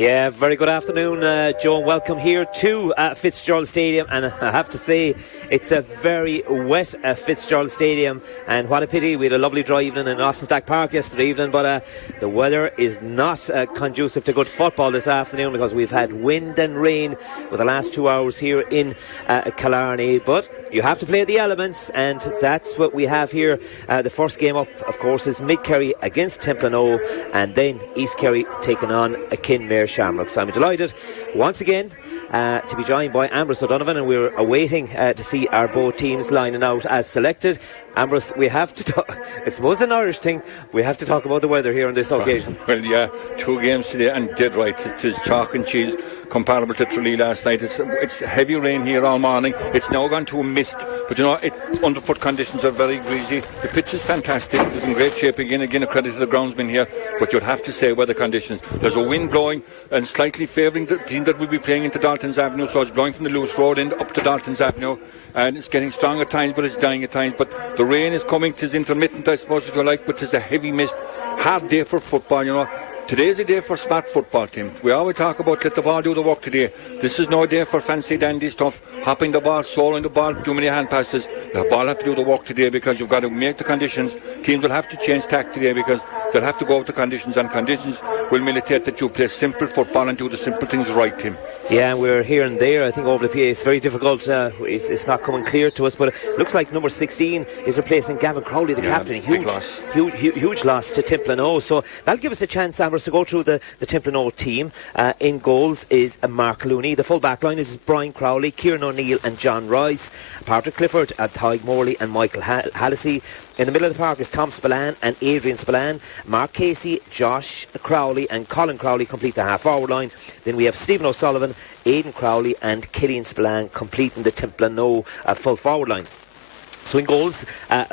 Yeah, very good afternoon, Joe, and welcome here to Fitzgerald Stadium. And I have to say, it's a very wet Fitzgerald Stadium, and what a pity. We had a lovely dry evening in Austin Stack Park yesterday evening, but the weather is not conducive to good football this afternoon, because we've had wind and rain for the last 2 hours here in Killarney. But you have to play the elements, and that's what we have here. The first game up, of course, is Mid Kerry against Templenoe, and then East Kerry taking on Kinmare Shamrocks. I'm delighted once again to be joined by Ambrose O'Donovan, and we're awaiting to see our both teams lining out as selected. Ambrose, we have to talk, I suppose an Irish thing, we have to talk about the weather here on this occasion. Well, yeah, 2 games today, and dead right, it is chalk and cheese comparable to Tralee last night. It's heavy rain here all morning. It's now gone to a mist, but you know, underfoot conditions are very greasy. The pitch is fantastic, it's in great shape again a credit to the groundsman here, but you'd have to say weather conditions. There's a wind blowing and slightly favouring the team that will be playing into Dalton's Avenue, so it's blowing from the loose road end up to Dalton's Avenue, and it's getting strong at times, but it's dying at times. But the rain is coming, 'tis intermittent, I suppose, if you like, but 'tis a heavy mist. Hard day for football, you know. Today's a day for smart football teams. We always talk about let the ball do the work today. This is no day for fancy dandy stuff, hopping the ball, soling the ball, too many hand passes. The ball have to do the work today, because you've got to make the conditions. Teams will have to change tack today, because they'll have to go with the conditions, and conditions will militate that you play simple football and do the simple things right, Tim. Yeah, we're here and there, I think, over the PA. It's very difficult. It's not coming clear to us, but it looks like number 16 is replacing Gavin Crowley, the captain. Huge loss to Templenoe. So that'll give us a chance, Ambrose, to go through the Templenoe team. In goals is Mark Looney. The full back line is Brian Crowley, Kieran O'Neill and John Rice. Patrick Clifford, Tadhg Morley and Michael Hallissey. In the middle of the park is Tom Spillane and Adrian Spillane. Mark Casey, Josh Crowley and Colin Crowley complete the half-forward line. Then we have Stephen O'Sullivan, Aidan Crowley and Killian Spillane completing the Templenoe full forward line. So in goals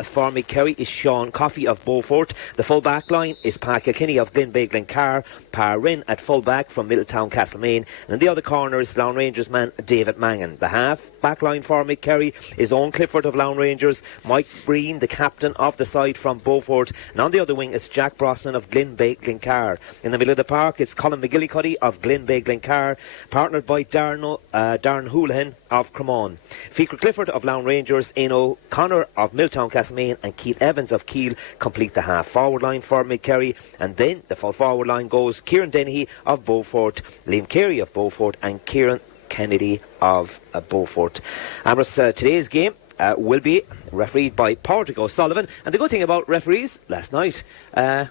for Mid Kerry is Sean Coffey of Beaufort. The full back line is Pa Kilkenny of Glenbeigh Glencar. Pa Rinn at full back from Middletown Castlemaine. And in the other corner is Lown Rangers man David Mangan. The half back line for Mid Kerry is Owen Clifford of Lown Rangers. Mike Breen, the captain of the side from Beaufort. And on the other wing is Jack Brosnan of Glenbeigh Glencar. In the middle of the park it's Colin McGillicuddy of Glenbeigh Glencar, partnered by Darren Houlihan of Cremon. Fiacre Clifford of Lown Rangers, Ian O'Connor of Middletown Castlemaine and Keith Evans of Keele complete the half forward line for Mid Kerry. And then the full forward line goes Kieran Dennehy of Beaufort, Liam Carey of Beaufort and Kieran Kennedy of Beaufort. Ambrose, today's game will be refereed by Tadhg O'Sullivan. And the good thing about referees last night,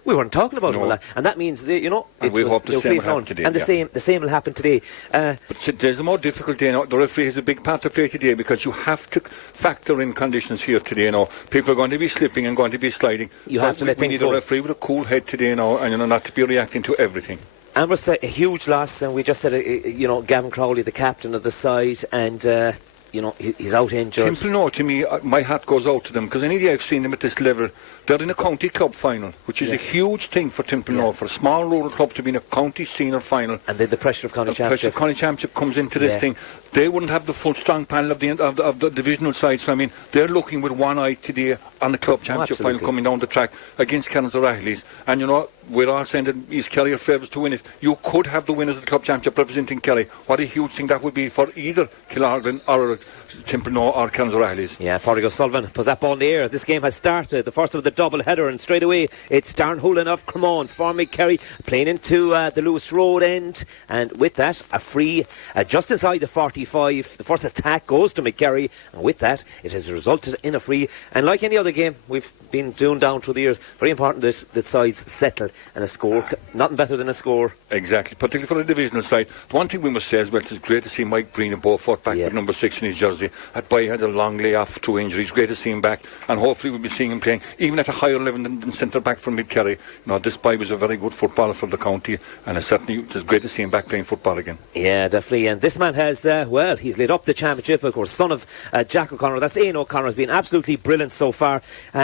we weren't talking about them a lot, and that means you know, and we hope the same will happen today, and the same will happen today. But there's a more difficult day. You know, the referee has a big part to play today, because you have to factor in conditions here today. You know, people are going to be slipping and going to be sliding. You have to let things go. We need a referee with a cool head today, you know, and you know, not to be reacting to everything. Ambrose, a huge loss, and we just said, you know, Gavin Crowley, the captain of the side, and you know, he's out injured. Templenoe, to me, my hat goes out to them, because any day I've seen them at this level, they're in a county club final, which is a huge thing for Templenoe, for a small rural club to be in a county senior final. And then the pressure of county championship. The pressure of county championship comes into this thing. They wouldn't have the full strong panel of the divisional side, so I mean, they're looking with one eye today on the club championship final coming down the track against Kerrins O'Rahilly's. And you know, we're all saying that East Kerry are favourites to win it. You could have the winners of the club championship representing Kerry. What a huge thing that would be for either Killorglin or Templenoe or Kerrins O'Rahilly's. Yeah, Tadhg O'Sullivan puts that ball in the air. This game has started, the first of the double header, and straight away it's Darren Houlihan of Cremon for Mid Kerry playing into the Lewis Road end, and with that a free just inside the 45. The first attack goes to Mid Kerry, and with that it has resulted in a free. And like any other game we've been doing down through the years, very important that sides settle, and a score, nothing better than a score. Exactly, particularly for the divisional side. The one thing we must say as well, it's great to see Mike Breen and Beaufort back with number 6 in his jersey. That boy had a long layoff through injuries. Great to see him back, and hopefully we'll be seeing him playing even at a higher level than centre back from Mid Kerry. You know, this boy was a very good footballer for the county, and it's great to see him back playing football again. Yeah, definitely. And this man has, well, he's lit up the championship, of course, son of Jack O'Connor. That's Ian O'Connor, has been absolutely brilliant so far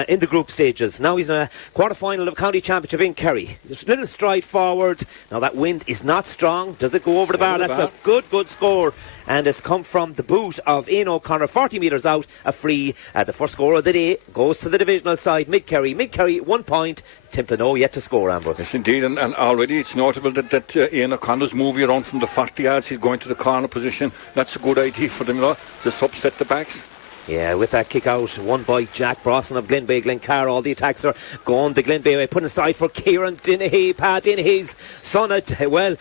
in the group stages. Now he's in a quarter-final of county championship in Kerry. Kerry. Just a little stride forward. Now that wind is not strong. Does it go over the bar? That's a good score. And it's come from the boot of Ian O'Connor, 40 metres out, a free. The first score of the day goes to the divisional side, Mid Kerry. Mid Kerry, 1 point. Templenoe yet to score, Ambrose. Yes, indeed, and already it's notable that Ian O'Connor's moving around from the 40 yards. He's going to the corner position. That's a good idea for them, just upset the backs. Yeah, with that kick out, won by Jack Brosnan of Glenbeigh, Glencar. All the attacks are going the Glenbeigh way. Put aside for Kieran Dennehy, Pat Dennehy's son. Well,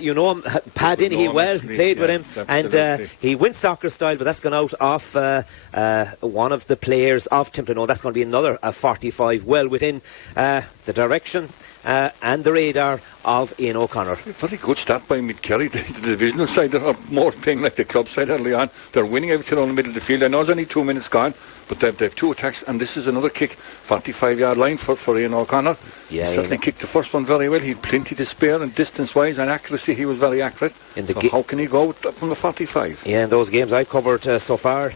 you know him, Pat Dennehy, well, played with him. Absolutely. And he wins soccer style, but that's gone out off one of the players of Templenoe. That's going to be another 45, well within the direction and the radar of Ian O'Connor. Very good start by Mid Kerry. The divisional side, they're more playing like the club side early on. They're winning everything on the middle of the field. I know there's only 2 minutes gone, but they've 2 attacks, and this is another kick, 45-yard line for Ian O'Connor. Yeah, he certainly kicked the first one very well. He had plenty to spare, and distance-wise and accuracy, he was very accurate. So how can he go from the 45? Yeah, in those games I've covered so far,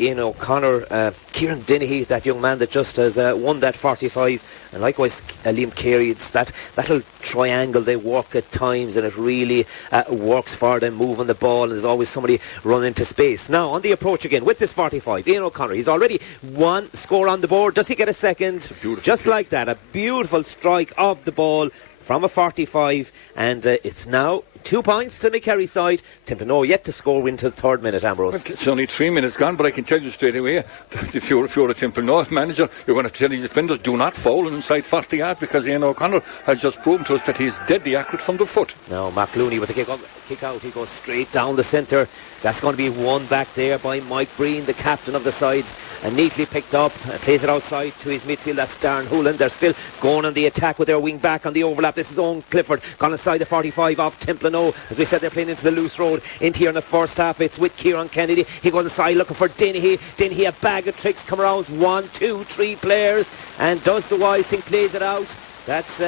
Ian O'Connor, Kieran Dennehy, that young man that just has won that 45, and likewise Liam Carey. It's that little triangle they work at times, and it really works for them, moving the ball, and there's always somebody running into space. Now on the approach again with this 45, Ian O'Connor, he's already 1 score on the board. Does he get a second? Just like that, a beautiful strike of the ball from a 45, and it's now 2 points to Mid Kerry side. Templenoe yet to score into the 3rd minute, Ambrose. Well, it's only 3 minutes gone, but I can tell you straight away that if you're a Templenoe manager, you're going to have to tell his defenders, do not foul inside 40 yards, because Ian O'Connor has just proven to us that he's deadly accurate from the foot. Now McLooney with the kick out, he goes straight down the centre. That's going to be won back there by Mike Breen, the captain of the side, and neatly picked up, plays it outside to his midfield. That's Darren Hoolan. They're still going on the attack with their wing back on the overlap. This is Owen Clifford gone inside the 45 of Templenoe. As we said, they're playing into the loose road into here in the first half. It's with Kieran Kennedy. He goes aside looking for Dennehy. Dennehy, a bag of tricks, come around 1, 2, 3 players, and does the wise thing, plays it out. That's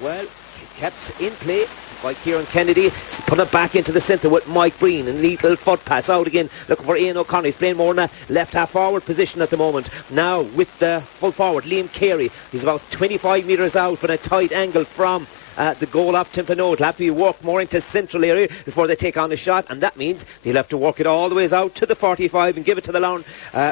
well kept in play by Kieran Kennedy. Put it back into the centre with Mike Breen, and neat little foot pass out again, looking for Ian O'Connor. He's playing more in a left half forward position at the moment. Now with the full forward, Liam Carey. He's about 25 metres out, but a tight angle from the goal off Templenoe. It'll have to be worked more into central area before they take on a shot, and that means they'll have to work it all the ways out to the 45 and give it to the Lone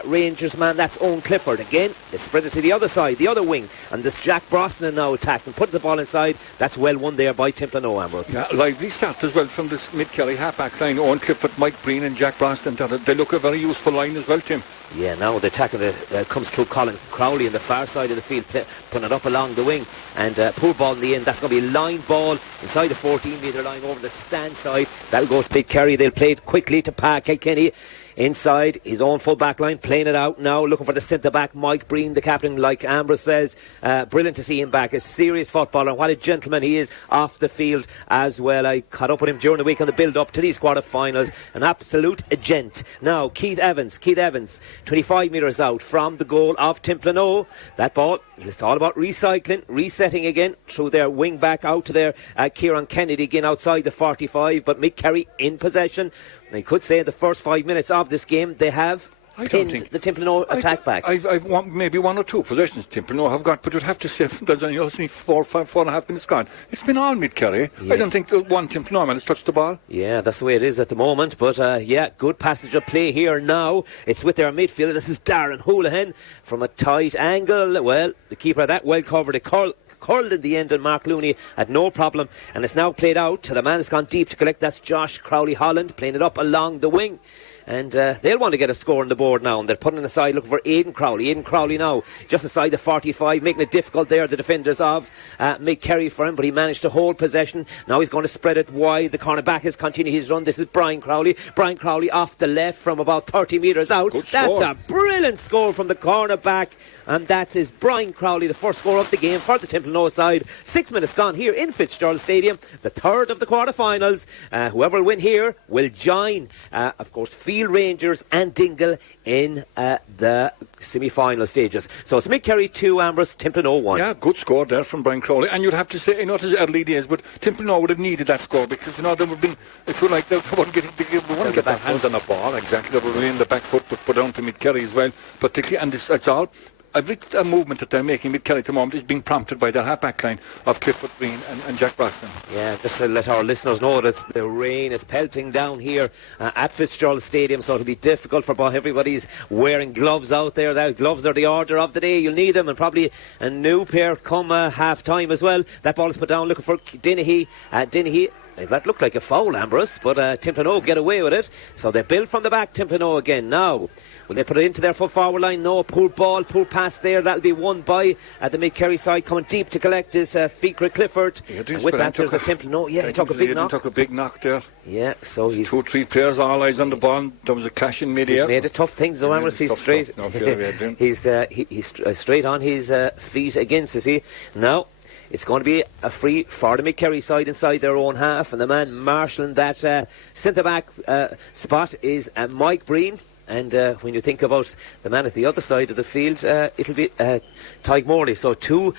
Rangers man. That's Owen Clifford. Again, they spread it to the other side, the other wing, and this Jack Brosnan now attacked and put the ball inside. That's well won there by Templenoe, Ambrose. Yeah, lively start as well from this Mid Kerry half-back line. Owen Clifford, Mike Breen and Jack Brosnan. They look a very useful line as well, Tim. Yeah, now the attack of comes through Colin Crowley in the far side of the field, putting it up along the wing, and poor ball in the end. That's going to be a line ball inside the 14-metre line over the stand side. That'll go to Mid Kerry. They'll play it quickly to Pat Kilkenny inside his own full back line, playing it out now, looking for the centre back, Mike Breen, the captain, like Ambrose says. Brilliant to see him back, a serious footballer, and what a gentleman he is off the field as well. I caught up with him during the week on the build-up to these quarter-finals. An absolute gent. Now Keith Evans, 25 metres out from the goal of Templenoe. That ball, it's all about recycling, resetting again through their wing back out to their Kieran Kennedy again outside the 45, but Mid Kerry in possession. They could say in the first 5 minutes of this game they have pinned the Templenoe attack back. I've maybe 1 or 2 possessions Templenoe have got, but you'd have to say there's only 4.5 minutes gone. It's been all Mid Kerry. Yeah. I don't think one Templenoe man has touched the ball. Yeah, that's the way it is at the moment, but yeah, good passage of play here now. It's with their midfielder. This is Darren Houlihan from a tight angle. Well, the keeper that well covered it. Curled in the end, and Mark Looney had no problem, and it's now played out to the man that's gone deep to collect. That's Josh Crowley Holland, playing it up along the wing. And they'll want to get a score on the board now, and they're putting it aside looking for Aidan Crowley now just aside the 45, making it difficult there, the defenders of Mid Kerry for him, but he managed to hold possession. Now he's going to spread it wide. The cornerback has continued his run. This is Brian Crowley off the left from about 30 metres out. That's a brilliant score from the cornerback, and that is Brian Crowley, the first score of the game for the Templenoe side. 6 minutes gone here in Fitzgerald Stadium, the third of the quarter-finals. Whoever will win here will join, of course, Field Rangers and Dingle in the semi-final stages. So it's Mid Kerry 2, Ambrose, Templenoe 1. Yeah, good score there from Brian Crowley. And you'd have to say, it is early days, but Templenoe would have needed that score, because they would have been, I feel like they wouldn't get their hands on the ball. Exactly, they would have been in the back foot, but put down to Mid Kerry as well, particularly. And it's all every movement that they're making Mid Kerry at the moment is being prompted by their half-back line of Clifford, Green and Jack Brosnan. Yeah, just to let our listeners know that the rain is pelting down here at Fitzgerald Stadium, so it'll be difficult for everybody's wearing gloves out there. The gloves are the order of the day. You'll need them, and probably a new pair come half-time as well. That ball is put down looking for Dennehy. That looked like a foul, Ambrose, but Templenoe get away with it. So they build from the back, Templenoe again. Now, will they put it into their full forward line? No, poor ball, poor pass there. That'll be won by at the Mid Kerry side. Coming deep to collect is Fitzgerald Clifford. And with that, there's a Templenoe. Yeah, he took a big knock. He took a big knock there. Yeah, so he's 2 or 3 players, all eyes on the ball. There was a clash in mid-air. He's made it tough things, though, Ambrose. He's straight. He's straight on his feet against, is he? Now, it's going to be a free for the Mid Kerry side inside their own half, and the man marshalling that centre-back spot is Mike Breen. And when you think about the man at the other side of the field, it'll be Tadhg Morley. So 2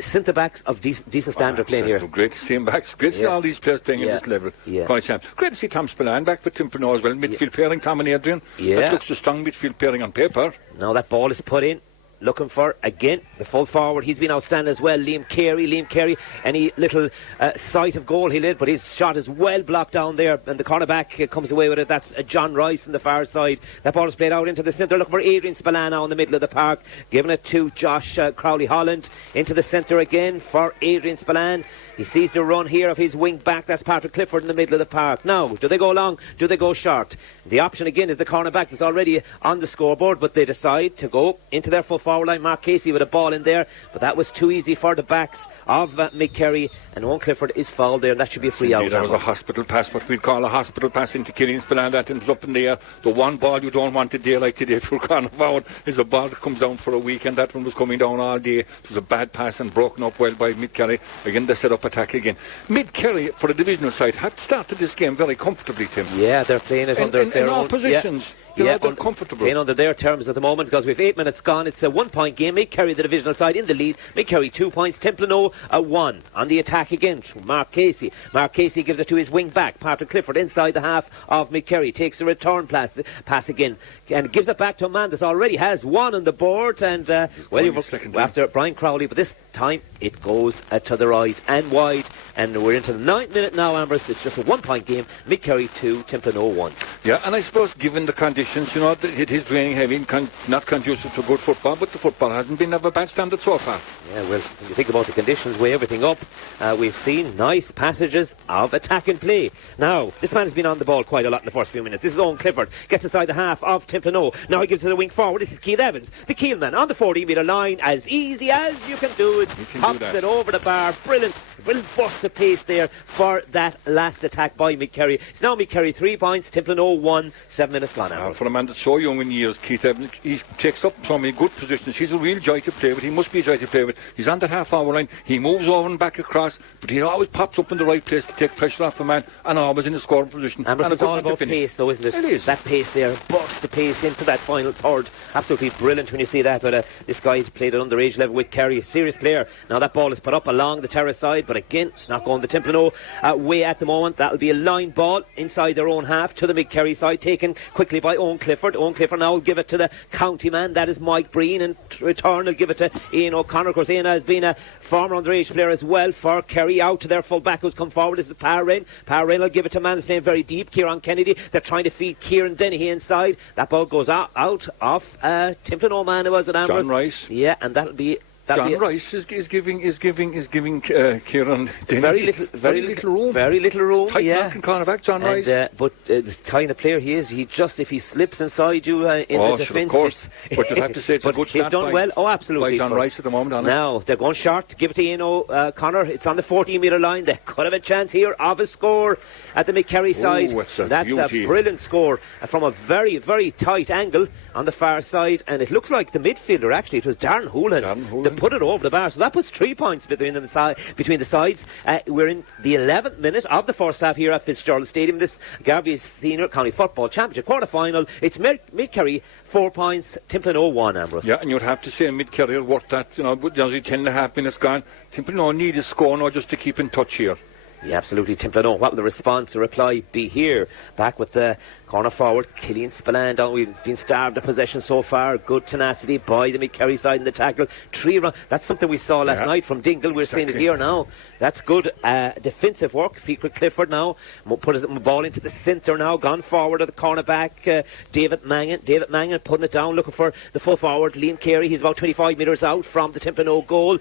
centre-backs of decent standard playing here. Great to see him back. Great to see all these players playing at this level. Great to see Tom Spillane back with Templenoe as well. Midfield pairing, Tom and Adrian. That looks a strong midfield pairing on paper. Now that ball is put in. Looking for, again, the full forward. He's been outstanding as well. Liam Carey, any little sight of goal he did, but his shot is well blocked down there, and the cornerback comes away with it. That's John Rice on the far side. That ball is played out into the centre. Looking for Adrian Spillane now in the middle of the park. Giving it to Josh Crowley Holland. Into the centre again for Adrian Spillane. He sees the run here of his wing back. That's Patrick Clifford in the middle of the park. Now, do they go long? Do they go short? The option again is the cornerback that's already on the scoreboard, but they decide to go into their full forward line. Mark Casey with a ball in there, but that was too easy for the backs of Mid Kerry, and Owen Clifford is fouled there, and that should be a free out. That was a hospital pass, what we'd call a hospital pass into Killian Spillane. That ends up in the air. The one ball you don't want today, like today, for corner forward, is a ball that comes down for a week, and that one was coming down all day. It was a bad pass and broken up well by Mid Kerry. Again, they set up attack again. Mid Kerry, for the divisional side, have started this game very comfortably, Tim. Yeah, they're playing it under their own positions. They're comfortable. Playing under their terms at the moment, because we've 8 minutes gone. It's a 1-point game. Mid Kerry, the divisional side, in the lead. Mid Kerry 2 points. Templenoe 1. On the attack again to Mark Casey. Mark Casey gives it to his wing back, Patrick Clifford, inside the half of Mid Kerry. Takes a return pass again and gives it back to a man that already has 1 on the board. And after Brian Crowley, but this time it goes to the right and wide. And we're into the 9th minute now, Ambrose. It's just a 1-point game. Mid Kerry 2, Templenoe 1. Yeah, and I suppose given the conditions, it is raining heavy and not conducive to good football, but the football hasn't been of a bad standard so far. Yeah, well, when you think about the conditions, weigh everything up, we've seen nice passages of attack and play. Now, this man has been on the ball quite a lot in the first few minutes. This is Owen Clifford, gets inside the half of Templenoe. Now he gives it a wing forward. This is Keith Evans, the Keelman, on the 40-metre line, as easy as you can do it. Pops it over the bar. Brilliant burst of pace there for that last attack by Mid Kerry. It's now Mid Kerry 3 points, Templenoe 1, 7 minutes gone out. For a man that's so young in years, Keith Evans, he takes up so many good positions. He's a real joy to play with. He must be a joy to play with. He's on the half-hour line. He moves over and back across, but he always pops up in the right place to take pressure off the man, and always in a scoring position. And it's all about pace, though, isn't it? It is. That pace there, burst the pace into that final third. Absolutely brilliant when you see that. But this guy played at underage level with Kerry, a serious player. Now that ball is put up along the terrace side, but again, it's not going the Templenoe way at the moment. That'll be a line ball inside their own half to the Mid Kerry side, taken quickly by Owen Clifford. Owen Clifford now will give it to the county man, that is Mike Breen, and return will give it to Ian O'Connor. Of course, Ian has been a former underage player as well for Kerry. Out to their full back who's come forward. This is Parrain. Parrain will give it to a man who's playing very deep, Kieran Kennedy. They're trying to feed Kieran Dennehy inside. That ball goes out off Templenoe man, who was it, Ambrose? John Rice. Yeah, and that'll be John Rice is giving Kieran very little room. Very little room. Tight knocking cornerback, John Rice. But the kind of player he is, if he slips inside you in the defence. Of course. But you'd have to say it's a good start. He's done well. Oh, absolutely. By John Rice at the moment. Now they're going short. Give it to Ian O'Connor. It's on the 14-metre line. They could have a chance here of a score at the Mid Kerry side. That's a brilliant score from a very, very tight angle on the far side, and it looks like the midfielder, actually, it was Darren Hoolan. They put it over the bar, so that puts 3 points between the sides. We're in the 11th minute of the first half here at Fitzgerald Stadium. This Garvey Senior County Football Championship quarter-final. It's Mid Kerry 4 points, Templenoe 1, Ambrose. Yeah, and you'd have to say Mid Kerry are worth that. But there's 10.5 minutes gone. Templenoe need a score now just to keep in touch here. Yeah, absolutely. Templenoe, what will the response or reply be here? Back with the corner forward, Killian Spillane down. We've been starved of possession so far. Good tenacity by the Mid Kerry side in the tackle. 3 run. That's something we saw last night from Dingle. We're seeing it here now. That's good defensive work. Clifford now put his ball into the centre now. Gone forward at the corner back. David Mangan putting it down, looking for the full forward. Liam Carey. He's about 25 metres out from the Templenoe goal.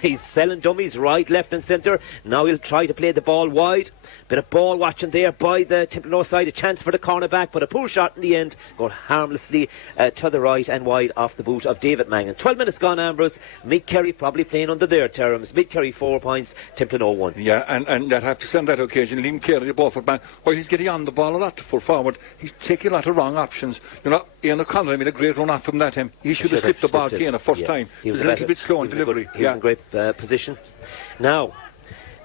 He's selling dummies right, left, and centre. Now he'll try to play the ball wide. Bit of ball watching there by the Templenoe side. A chance for the corner back, but a poor shot in the end. Going harmlessly to the right and wide off the boot of David Mangan. 12 minutes gone, Ambrose. Mid Kerry probably playing under their terms. Mid Kerry 4 points, Templenoe 1. Yeah, and I'd have to say on that occasion, Liam Carey, the ball for man, while he's getting on the ball a lot to full forward, he's taking a lot of wrong options. You know, Ian O'Connor made a great run off from that time. He should have slipped the ball again the first time. He was a little bit slow in delivery. He was in great position. Now,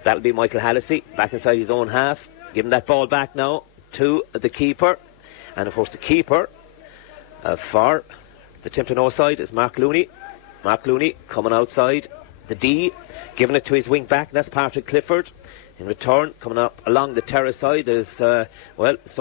that'll be Michael Hallissey back inside his own half. Giving that ball back now to the keeper. And of course the keeper for the Templenoe side is Mark Looney. Mark Looney coming outside the D, giving it to his wing back. That's Patrick Clifford. In return, coming up along the terrace side, there's, so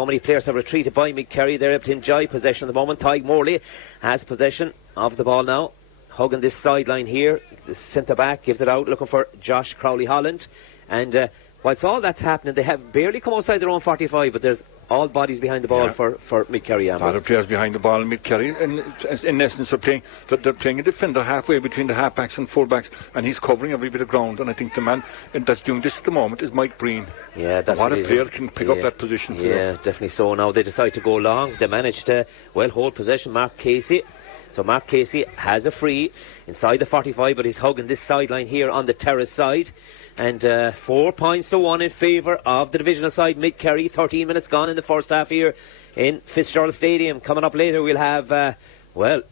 many players have retreated by Mid Kerry. They're able to enjoy possession at the moment. Tadhg Morley has possession of the ball now. Hugging this sideline here. The centre back gives it out, looking for Josh Crowley Holland. And whilst all that's happening, they have barely come outside their own 45, but there's all bodies behind the ball for Mid Kerry. A lot of players behind the ball in Mid Kerry, and in essence they're playing a defender halfway between the half-backs and full-backs, and he's covering every bit of ground. And I think the man that's doing this at the moment is Mike Breen. Yeah, that's what a player can pick up that position for them. Definitely so. Now they decide to go long. They managed to hold possession. Mark Casey. So Mark Casey has a free inside the 45, but he's hugging this sideline here on the terrace side. And 4 points to 1 in favour of the divisional side, Mid Kerry. 13 minutes gone in the first half here in Fitzgerald Stadium. Coming up later, we'll have,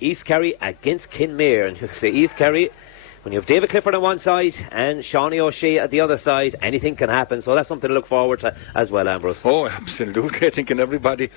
East Kerry against Kinmare. And you say East Kerry, when you have David Clifford on one side and Shawnee O'Shea at the other side, anything can happen. So that's something to look forward to as well, Ambrose. Oh, absolutely. I think everybody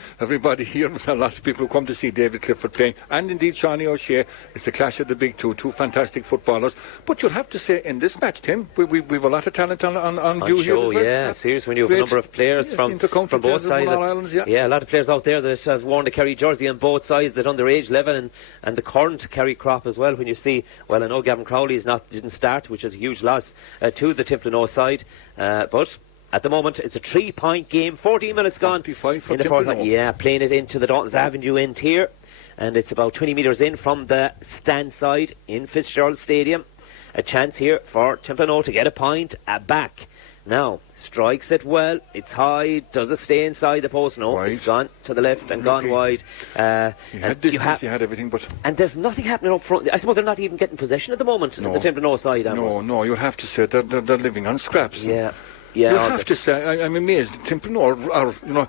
here, a lot of people who come to see David Clifford playing, and indeed Shawnee O'Shea. It's the clash of the big two fantastic footballers. But you'll have to say, in this match, Tim, we've a lot of talent on view here as well. Yeah, seriously, when you have a number of players from both sides. Islands, a lot of players out there that have worn the Kerry jersey on both sides at underage level, and the current Kerry crop as well. When you see, I know Gavin Crowley didn't start, which is a huge loss to the Templenoe side, but at the moment it's a 3-point game. 14 minutes gone in the fourth. Playing it into the Dalton's Avenue end here, and it's about 20 metres in from the stand side in Fitzgerald Stadium. A chance here for Templenoe to get a point back. Now, strikes it well, it's high, does it stay inside the post? No, wide. It's gone to the left and gone wide. He had distance, he had everything, but... And there's nothing happening up front. I suppose they're not even getting possession at the moment, the Templenoe side. No, you have to say they're living on scraps. Yeah. You have to say, I'm amazed, Templenoe are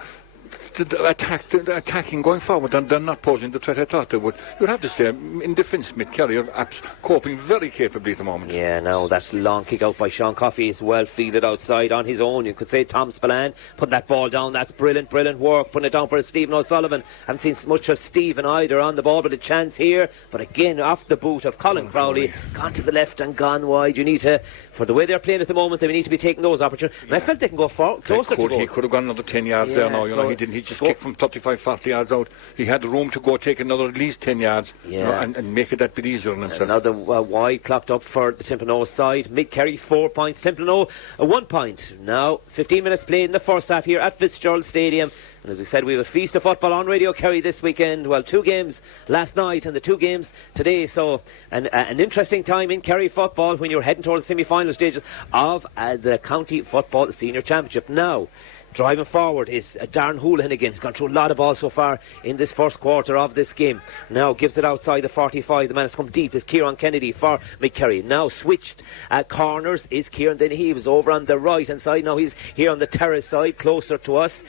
attacking going forward, and they're not posing the threat I thought they would. You'd have to say, in defence, Mid Kerry are coping very capably at the moment. Yeah, now that long kick out by Sean Coffey is well fielded outside on his own. You could say Tom Spillane put that ball down. That's brilliant work. Putting it down for Stephen O'Sullivan. Haven't seen much of Stephen either on the ball, but a chance here. But again, off the boot of Colin Crowley, gone to the left and gone wide. You need to, for the way they're playing at the moment, they need to be taking those opportunities. And I felt they can go closer to goal. He could have gone another 10 yards there now. He didn't. He just kicked from 35, 40 yards out. He had the room to go take another at least 10 yards and make it that bit easier on himself. Another wide clocked up for the Templenoe side. Mid Kerry 4 points, Templenoe 1 point. Now 15 minutes played in the first half here at Fitzgerald Stadium. And as we said, we have a feast of football on Radio Kerry this weekend. 2 games last night and the 2 games today. So an interesting time in Kerry football when you're heading towards the semi-final stages of the County Football Senior Championship. Now, driving forward is Darren Houlihan again. He's gone through a lot of balls so far in this first quarter of this game. Now gives it outside the 45. The man has come deep is Kieran Kennedy for Mid Kerry. Now switched corners is Kieran. Then he was over on the right hand side. Now he's here on the terrace side, closer to us,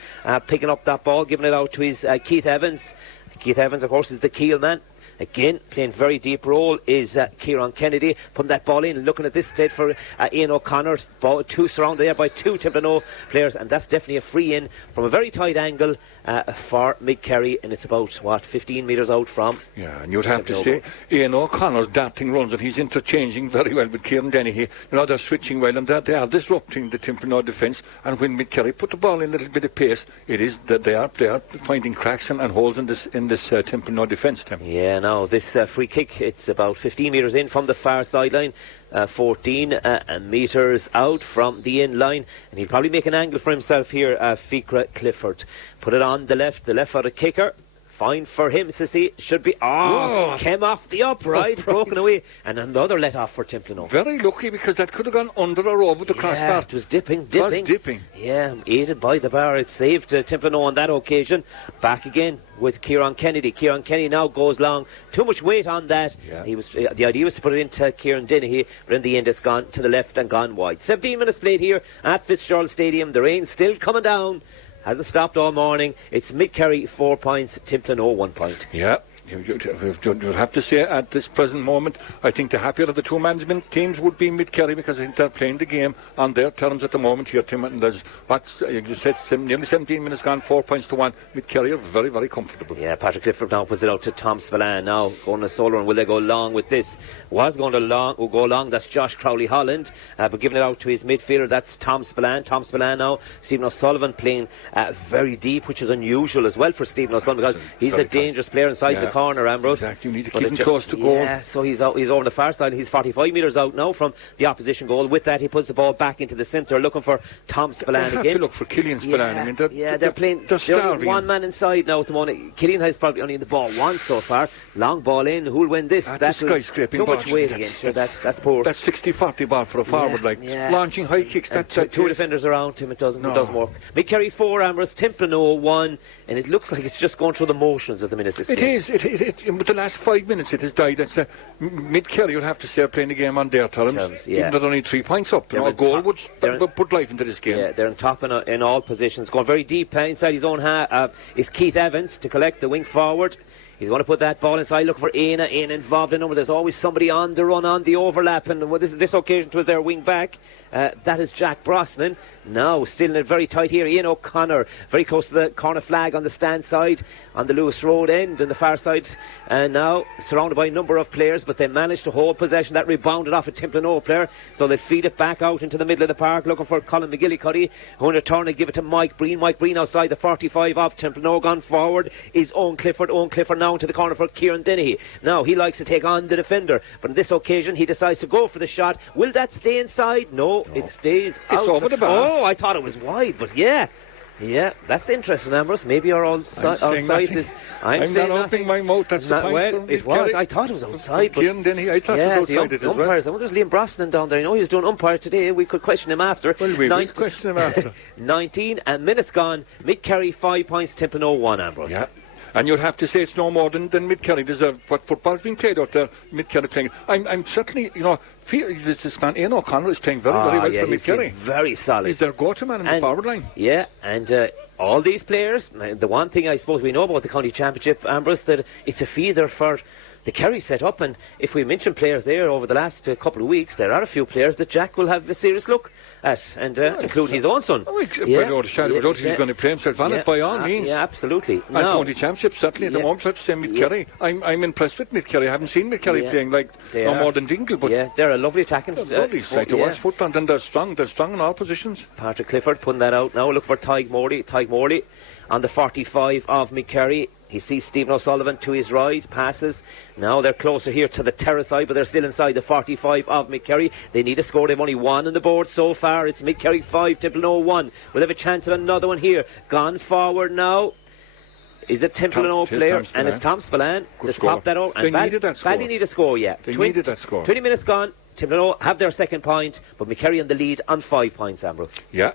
picking up that ball, giving it out to his Keith Evans. Keith Evans, of course, is the keel man. Again, playing very deep role is Kieran Kennedy, putting that ball in, looking at this state for Ian O'Connor. Ball, two surrounded there by two Templenoe players, and that's definitely a free in from a very tight angle for Mid Kerry, and it's about, 15 metres out from. Yeah, and you'd have to say Ian O'Connor's darting runs, and he's interchanging very well with Kieran Dennehy. They're switching well, and they are disrupting the Templenoe defence. And when Mid Kerry put the ball in a little bit of pace, it is that they are finding cracks and holes in this Templenoe defence. Yeah, now this free kick, it's about 15 metres in from the far sideline, 14 metres out from the in line, and he'll probably make an angle for himself here, Fikra Clifford. Put it on the left-footed kicker. Fine for him, Sissy. Should be. Came off the upright, broken away, and another let off for Templenoe. Very lucky, because that could have gone under or over the crossbar. It was dipping. Yeah, aided by the bar. It saved Templenoe on that occasion. Back again with Kieran Kennedy. Kieran Kennedy now goes long. Too much weight on that. Yeah. He was. The idea was to put it into Kieran Dennehy, but in the end it's gone to the left and gone wide. 17 minutes played here at Fitzgerald Stadium. The rain still coming down. Hasn't stopped all morning. It's Mid Kerry 4 points, Templenoe 1 point. Yeah. You'd have to say at this present moment, I think the happier of the two management teams would be Mid Kerry, because I think they're playing the game on their terms at the moment here, Tim. And there's you said nearly 17 minutes gone, 4 points to 1. Mid Kerry are very, very comfortable. Yeah, Patrick Clifford now puts it out to Tom Spillane. Now going to solo, and will they go long with this? Was going to go long. That's Josh Crowley Holland, but giving it out to his midfielder. That's Tom Spillane. Tom Spillane now. Stephen O'Sullivan playing very deep, which is unusual as well for Stephen O'Sullivan, because he's a dangerous player inside the corner, Ambrose. Exactly, you need to keep him close to goal. Yeah, so he's over the far side. He's 45 metres out now from the opposition goal. With that, he puts the ball back into the centre, looking for Tom Spillane again. They have to look for Killian Spillane. I mean, they're playing. They're one man inside now at the moment. Killian has probably only the ball once so far. Long ball in. Who'll win this? That's a skyscraping too ball. much weight against her. That's poor. That's 60-40 ball for a forward, launching high kicks. Two defenders around him. It doesn't work. Mid Kerry 4, Ambrose. Templenoe 1, and it looks like it's just going through the motions at the minute. This game. It is. With the last 5 minutes, it has died. It's Mid Kerry, you'll have to say, are playing the game on their terms. Even they're only 3 points up. A goal would put life into this game. Yeah, they're on top in all positions. Going very deep inside his own half is Keith Evans to collect the wing forward. He's going to put that ball inside, looking for Aina involved in number. There's always somebody on the run, on the overlap, and this occasion it was their wing back. That is Jack Brosnan. Now, still in it very tight here. Ian O'Connor, very close to the corner flag on the stand side, on the Lewis Road end, and the far side. And now, surrounded by a number of players, but they managed to hold possession. That rebounded off a Templenoe player, so they feed it back out into the middle of the park, looking for Colin McGillicuddy, who in return they give it to Mike Breen. Mike Breen outside the 45 of Templenoe. Gone forward is Owen Clifford. Owen Clifford now into the corner for Kieran Dennehy. Now, he likes to take on the defender, but on this occasion, he decides to go for the shot. Will that stay inside? No. It stays out. It's over the bar. Oh, I thought it was wide, but yeah, that's interesting, Ambrose. Maybe our side is. I'm not opening my mouth. That's the point. Well, it was. I thought it was outside. Kieran Dennehy, I thought it was outside it as well. Umpires. I wonder, there's Liam Brosnan down there. You know, he was doing umpire today. We could question him after. Well, we will question him after. 19 minutes gone. Mid Kerry 5 points. Templenoe 1, Ambrose. Yeah. And you'd have to say it's no more than Mid Kerry deserve. What football's being played out there, Mid Kerry playing. I'm certainly, this man Ian O'Connor is playing very well for Mid Kerry. Very solid. He's their go-to man in the forward line. Yeah, and all these players, the one thing I suppose we know about the county championship, Ambrose, that it's a feeder for the Kerry set up, and if we mention players there over the last couple of weeks, there are a few players that Jack will have a serious look at, and including his own son. He's going to play himself on it by all means. Yeah, absolutely. And county championship, certainly at the moment, I have to say Mid Kerry. I'm impressed with Mid Kerry. I haven't seen Mid Kerry playing no more than Dingle, but they're a lovely attacking lovely side to watch football, and they're strong in all positions. Patrick Clifford putting that out now. Look for Tadhg Morley on the 45 of Mid Kerry. He sees Stephen O'Sullivan to his right, passes. Now they're closer here to the terrace side, but they're still inside the 45 of Mid Kerry. They need a score. They've only one on the board so far. It's Mid Kerry 5, Templenoe 1. We'll have a chance of another one here. Gone forward now is a Templenoe player, and it's Tom Spillane. Let's pop that out. They needed that score. Badly need a score, yeah. They needed that score. 20 minutes gone. Templenoe have their second point, but Mid Kerry in the lead on 5 points, Ambrose. Yeah.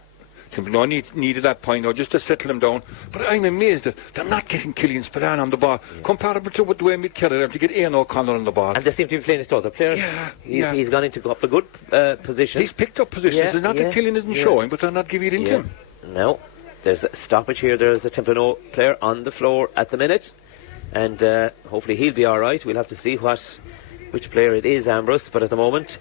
Templenoe needed that point now just to settle them down. But I'm amazed that they're not getting Killian Spillane on the ball, comparable to the way Mid Kerry have to get Ian O'Connor on the ball. And they seem to be playing his other players. He's gone into a couple of good positions. He's picked up positions. It's not that Killian isn't showing, but they're not giving it into him. No. There's a stoppage here. There's a Templenoe player on the floor at the minute. and hopefully he'll be all right. We'll have to see which player it is, Ambrose, but at the moment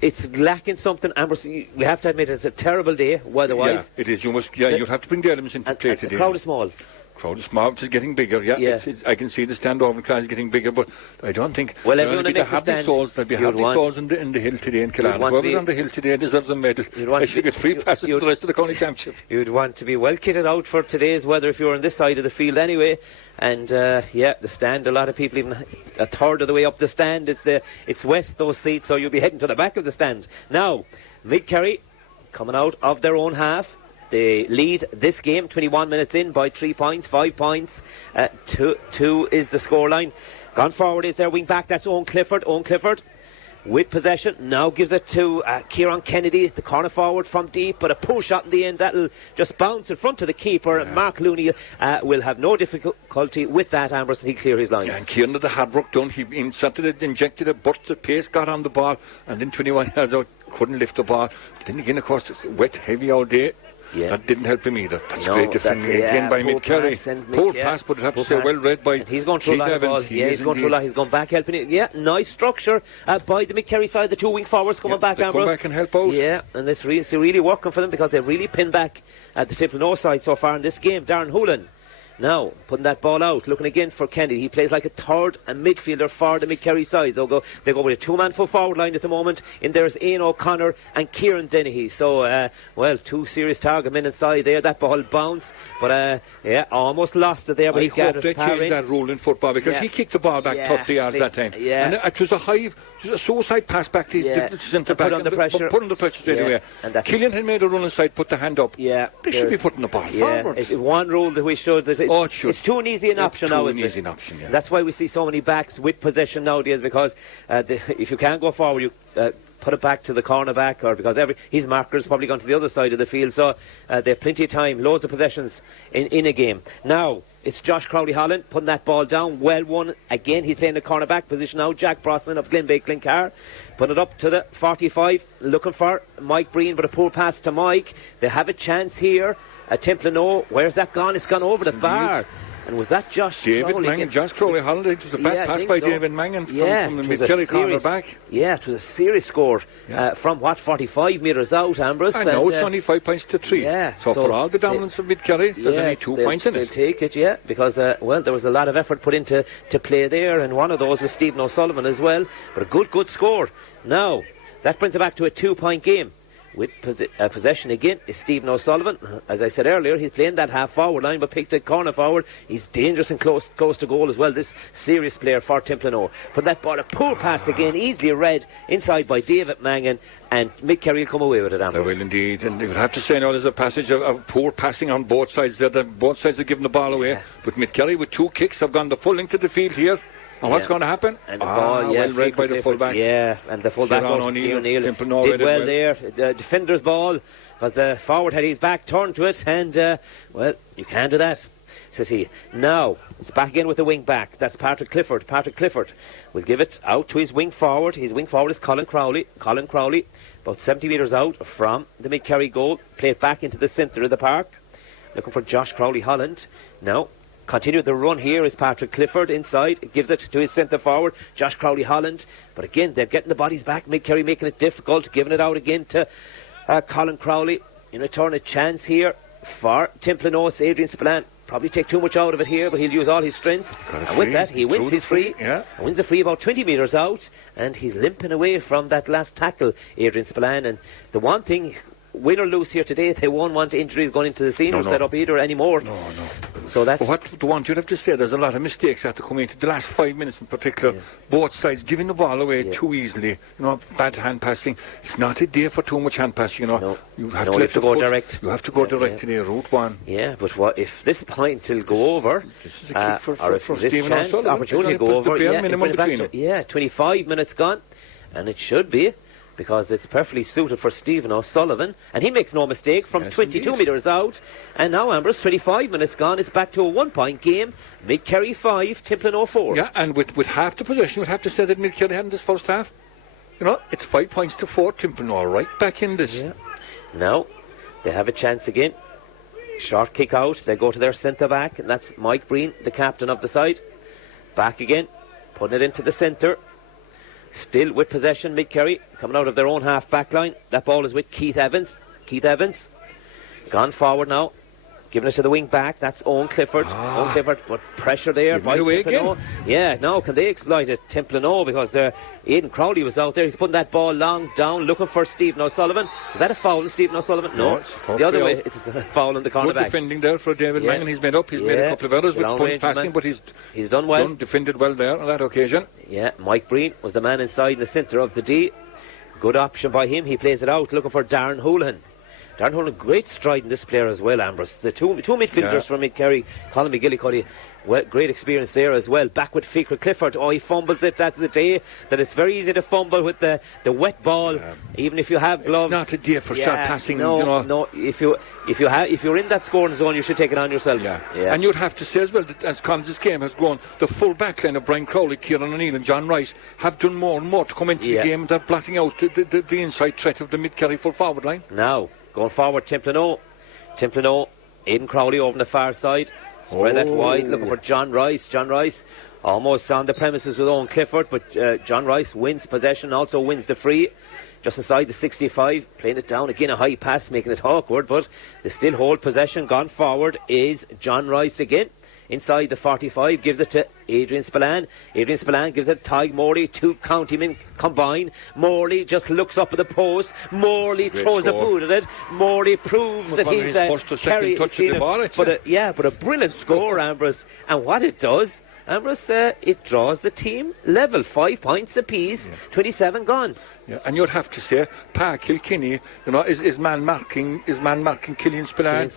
it's lacking something. Ambrose, we have to admit it's a terrible day weather-wise. Yeah, it is. You'll have to bring the elements into play today. The crowd is small. Crowd is small, it's getting bigger. Yeah. I can see the stand over crowd is getting bigger, but I don't think everyone in the happy souls. There'll be happy souls in the hill today in Killarney. Whoever's on the hill today deserves a medal. They should get free passes to the rest of the county championship. You'd want to be well kitted out for today's weather if you were on this side of the field anyway. And the stand, a lot of people even a third of the way up the stand. It's west, those seats, so you'll be heading to the back of the stand. Now, Mid Kerry coming out of their own half. They lead this game 21 minutes in by 3 points, 5 points. 2 is the scoreline. Gone forward is their wing back. That's Owen Clifford. Owen Clifford with possession. Now gives it to Kieran Kennedy, the corner forward from deep. But a poor shot in the end. That'll just bounce in front of the keeper. Yeah. Mark Looney will have no difficulty with that, Ambrose, and he'll clear his lines. Yeah, and Kieran had the hard work done. He inserted it, injected it, burst the pace, got on the ball. And then 21 yards out, couldn't lift the ball. But then again, of course, it's wet, heavy all day. Yeah. That didn't help him either. That's great defending again by Mid Kerry. Poor pass, but it have to say well read by he's going through a lot of ball. Yeah, he's going through a lot. He's gone back helping it. Yeah, nice structure by the Mid Kerry side. The 2 wing forwards coming back, Ambrose. Come back and help out. Yeah, and this is really working for them because they've really pinned back at the Templenoe side so far in this game. Darren Hoolan now putting that ball out, looking again for Kennedy. He plays like a third and midfielder for the Mid Kerry side. They go with a 2-man full forward line at the moment. In there's Ian O'Connor and Kieran Dennehy. So 2 serious target men inside there. That ball bounced, but almost lost it there. But I hope they changed that rule in football because he kicked the ball back 30 yards that time. Yeah. And it was a suicide pass back to the centre back. Put under pressure. Put under pressure straight away. Killian had made a run inside, put the hand up. Yeah, they should be putting the ball forward. It's one rule that we should. It's too an easy an option now, isn't it? Yeah. That's why we see so many backs with possession nowadays, because if you can't go forward, you put it back to the corner back, or because his marker's probably gone to the other side of the field, so they have plenty of time, loads of possessions in a game. Now it's Josh Crowley Holland putting that ball down, well won again. He's playing the corner back position now. Jack Brosnan of Glenbeigh Glencar put it up to the 45, looking for Mike Breen, but a poor pass to Mike. They have a chance here at Templenoe. Where's that gone? It's gone over the bar. And was that Josh David Crowley Mangan, Josh Crowley Holland? It was a bad pass by David Mangan from the Mid Kerry corner back. Yeah, it was a serious score from 45 metres out, Ambrose. I know, it's only 5 points to 3. Yeah, so for all the dominance of Mid Kerry, there's only 2 points in it. They'll take it, because there was a lot of effort put into play there, and one of those was Stephen O'Sullivan as well. But a good score. Now, that brings it back to a 2-point game. With possession again is Stephen O'Sullivan. As I said earlier, he's playing that half forward line but picked a corner forward. He's dangerous and close to goal as well, this serious player for Templenoe. But that ball, a poor pass again, easily read inside by David Mangan, and Mid Kerry will come away with it, Ambrose. They will indeed, and you would have to say now there's a passage of poor passing on both sides there. Both sides are giving the ball away, but Mid Kerry with 2 kicks have gone the full length of the field here. And what's going to happen? And the ball, well read by the fullback. Yeah, and the fullback O'Neill did well there. The defender's ball, because the forward had his back turned to it, and you can't do that, says he. Now it's back again with the wing back. That's Patrick Clifford. Patrick Clifford will give it out to his wing forward. His wing forward is Colin Crowley. Colin Crowley, about 70 metres out from the Mid Kerry goal. Play it back into the centre of the park. Looking for Josh Crowley Holland. Now continue the run here is Patrick Clifford inside, gives it to his centre forward Josh Crowley Holland, but again they're getting the bodies back. Mid Kerry making it difficult, giving it out again to Colin Crowley. In return, a chance here for Templenoe's Adrian Spillane. Probably take too much out of it here, but he'll use all his strength, and with that he wins his free. Wins a free about 20 metres out, and he's limping away from that last tackle, Adrian Spillane. And the one thing, win or lose here today, they won't want injuries going into the senior setup either anymore. No. So that's what the one you'd have to say. There's a lot of mistakes that to come into the last 5 minutes in particular. Both sides giving the ball away too easily. Bad hand passing. It's not a day for too much hand passing. You have to go direct. You have to go direct today, route one. Yeah, but what if this point will go over? This is a kick for this Stephen chance, opportunity go over. 25 minutes gone, and it should be, because it's perfectly suited for Stephen O'Sullivan, and he makes no mistake from 22 metres out. And now, Ambrose, 25 minutes gone, it's back to a 1-point game. Mid Kerry 5, Templenoe 4. Yeah, and with half the possession, you'd have to say that Mid Kerry had in this first half. It's 5 points to 4. Templenoe right back in this. Yeah. Now they have a chance again. Short kick out. They go to their centre back, and that's Mike Breen, the captain of the side. Back again, putting it into the centre. Still with possession, Mid Kerry coming out of their own half back line. That ball is with Keith Evans. Keith Evans gone forward now, giving it to the wing back. That's Owen Clifford. Owen Clifford, but pressure there by Templenoe. Yeah, now can they exploit it? Templenoe, because Aidan Crowley was out there. He's putting that ball long down, looking for Stephen O'Sullivan. Is that a foul on Stephen O'Sullivan? No, it's the other way. It's a foul on the cornerback. Good defending there for David Mangan. He's made up. He's made a couple of errors with punch passing, but he's done well. Defended well there on that occasion. Yeah, Mike Breen was the man inside in the centre of the D. Good option by him. He plays it out, looking for Darren Houlihan. Darren Houlihan, great stride in this player as well, Ambrose. The two midfielders from Mid Kerry, Colin McGillicuddy, well, great experience there as well. Back with Clifford. He fumbles it. That's the day that it's very easy to fumble with the wet ball, even if you have gloves. It's not a day for short passing. No. If you're in that scoring zone, you should take it on yourself. Yeah. And you'd have to say as well that as Collins' game has grown, the full back line of Brian Crowley, Kieran O'Neill, and John Rice have done more and more to come into the game. They're blotting out the inside threat of the Mid Kerry full forward line. Now going forward, Templenoe, Aidan Crowley over on the far side. Spread that wide, looking for John Rice. John Rice almost on the premises with Owen Clifford, but John Rice wins possession, also wins the free. Just inside the 65, playing it down again, a high pass, making it awkward, but they still hold possession. Gone forward is John Rice again. Inside the 45, gives it to Adrian Spillane. Adrian Spillane gives it to Tadhg Morley. Two countymen combine. Morley just looks up at the post. Morley throws a boot at it. Morley proves that he's first or second touch of the ball. But a brilliant score, Ambrose. And what it does, Ambrose, it draws the team level. 5 points apiece, 27 gone. Yeah, and you'd have to say, Kilkenny, is man marking Killian Spillane.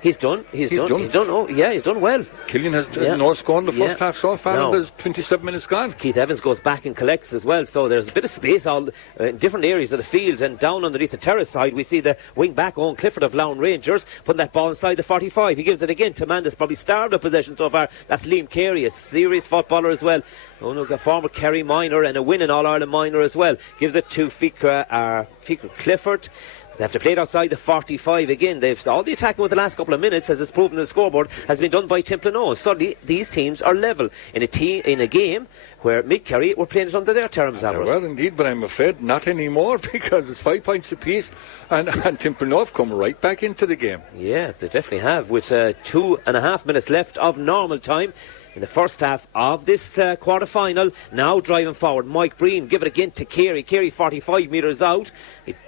He's done. He's done well. Killian has no score in the first half so far, and there's 27 minutes gone. Keith Evans goes back and collects as well, so there's a bit of space all in different areas of the field, and down underneath the terrace side we see the wing back Owen Clifford of Lown Rangers putting that ball inside the 45. He gives it again to a man that's probably starved of possession so far. That's Liam Carey, a serious footballer as well. A former Kerry minor and a winning All-Ireland minor as well. Gives it to Clifford. They have to play it outside the 45 again. All the attacking with the last couple of minutes, as is proven in the scoreboard, has been done by Templenoe. Suddenly, these teams are level in a game where Mid Kerry were playing it under their terms. Well, indeed, but I'm afraid not anymore because it's 5 points apiece, and Templenoe have come right back into the game. Yeah, they definitely have. With 2.5 minutes left of normal time in the first half of this quarter-final. Now driving forward, Mike Breen, give it again to Carey. Carey 45 metres out.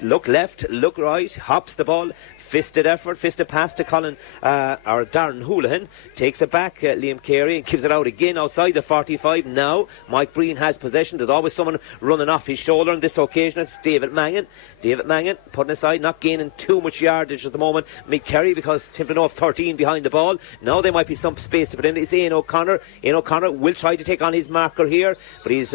Look left, look right, hops the ball, fisted pass to Darren Houlihan. Takes it back, Liam Carey, and gives it out again outside the 45. Now Mike Breen has possession. There's always someone running off his shoulder. On this occasion it's David Mangan. David Mangan putting aside, not gaining too much yardage at the moment. Mid Kerry, because Templenoe have 13 behind the ball. Now there might be some space to put in. It's Ian O'Connor. Ian O'Connor will try to take on his marker here, but he's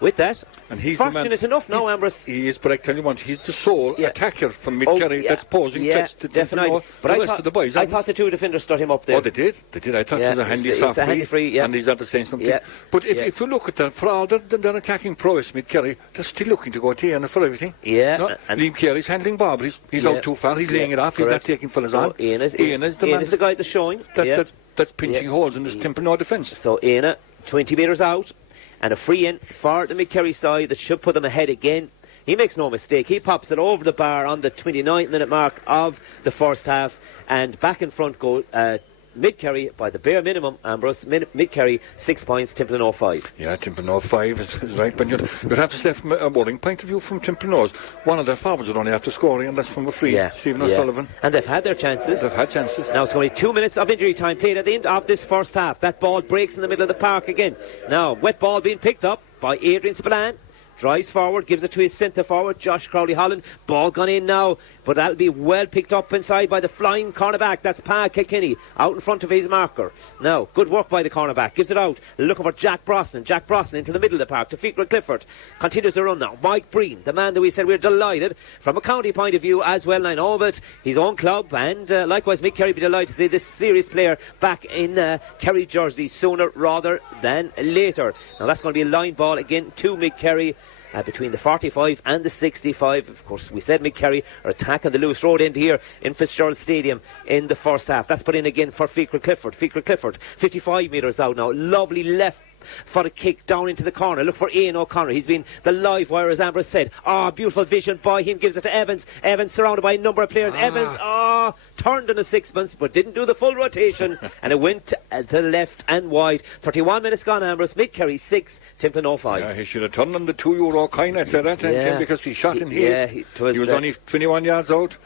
with that. And he's fortunate enough now, Ambrose. He is, but I tell you what, he's the sole attacker from Mid Kerry that's posing threats to definitely. But the rest of the boys. I thought the two defenders stood him up there. Oh, they did. I thought it was a handy soft free, and he's at the same something. But if you look at them, for all their attacking prowess, Mid Kerry, they're still looking to go to Ian for everything. Yeah. And Liam Carey's handling Bob. He's out too far. He's laying it off. He's not taking fellas on. Ian is the guy that's showing. That's pinching holes in this Templenoe defence. So Ian, 20 metres out, and a free in for the Mid Kerry side that should put them ahead again. He makes no mistake. He pops it over the bar on the 29th minute mark of the first half, and back in front go Mid Kerry by the bare minimum, Ambrose. Mid Kerry 6 points, Templenoe 5. Yeah, Templenoe 5 is right, but you'd have to say from a bowling point of view from Templenoe's, one of their forwards would only have to score, and that's from a free, Stephen O'Sullivan. And they've had their chances. Now it's going to be 2 minutes of injury time played at the end of this first half. That ball breaks in the middle of the park again. Now, wet ball being picked up by Adrian Spillane. Drives forward, gives it to his centre forward, Josh Crowley-Holland. Ball gone in now, but that'll be well picked up inside by the flying cornerback. That's Pa Kilkenny, out in front of his marker. Now, good work by the cornerback. Gives it out, looking for Jack Brosnan. Jack Brosnan into the middle of the park to Fitzgerald Clifford. Continues the run now. Mike Breen, the man that we said we're delighted from a county point of view as well. I know, but his own club, and likewise Mid Kerry be delighted to see this serious player back in Kerry jersey sooner rather than later. Now that's going to be a line ball again to Mid Kerry. between the 45 and the 65. Of course, we said Mid Kerry are attacking the loose road end here in Fitzgerald Stadium in the first half. That's put in again for Clifford. 55 metres out now. Lovely left for a kick down into the corner. Look for Ian O'Connor. He's been the live wire, as Ambrose said. Beautiful vision by him. Gives it to Evans. Evans surrounded by a number of players. Evans turned in a sixpence but didn't do the full rotation and it went to the left and wide. 31 minutes gone, Ambrose. Mid Kerry 6, Templenoe 5. Yeah, he should have turned on the €2 coin, I'd say that time, because he shot in his. He was only 21 yards out.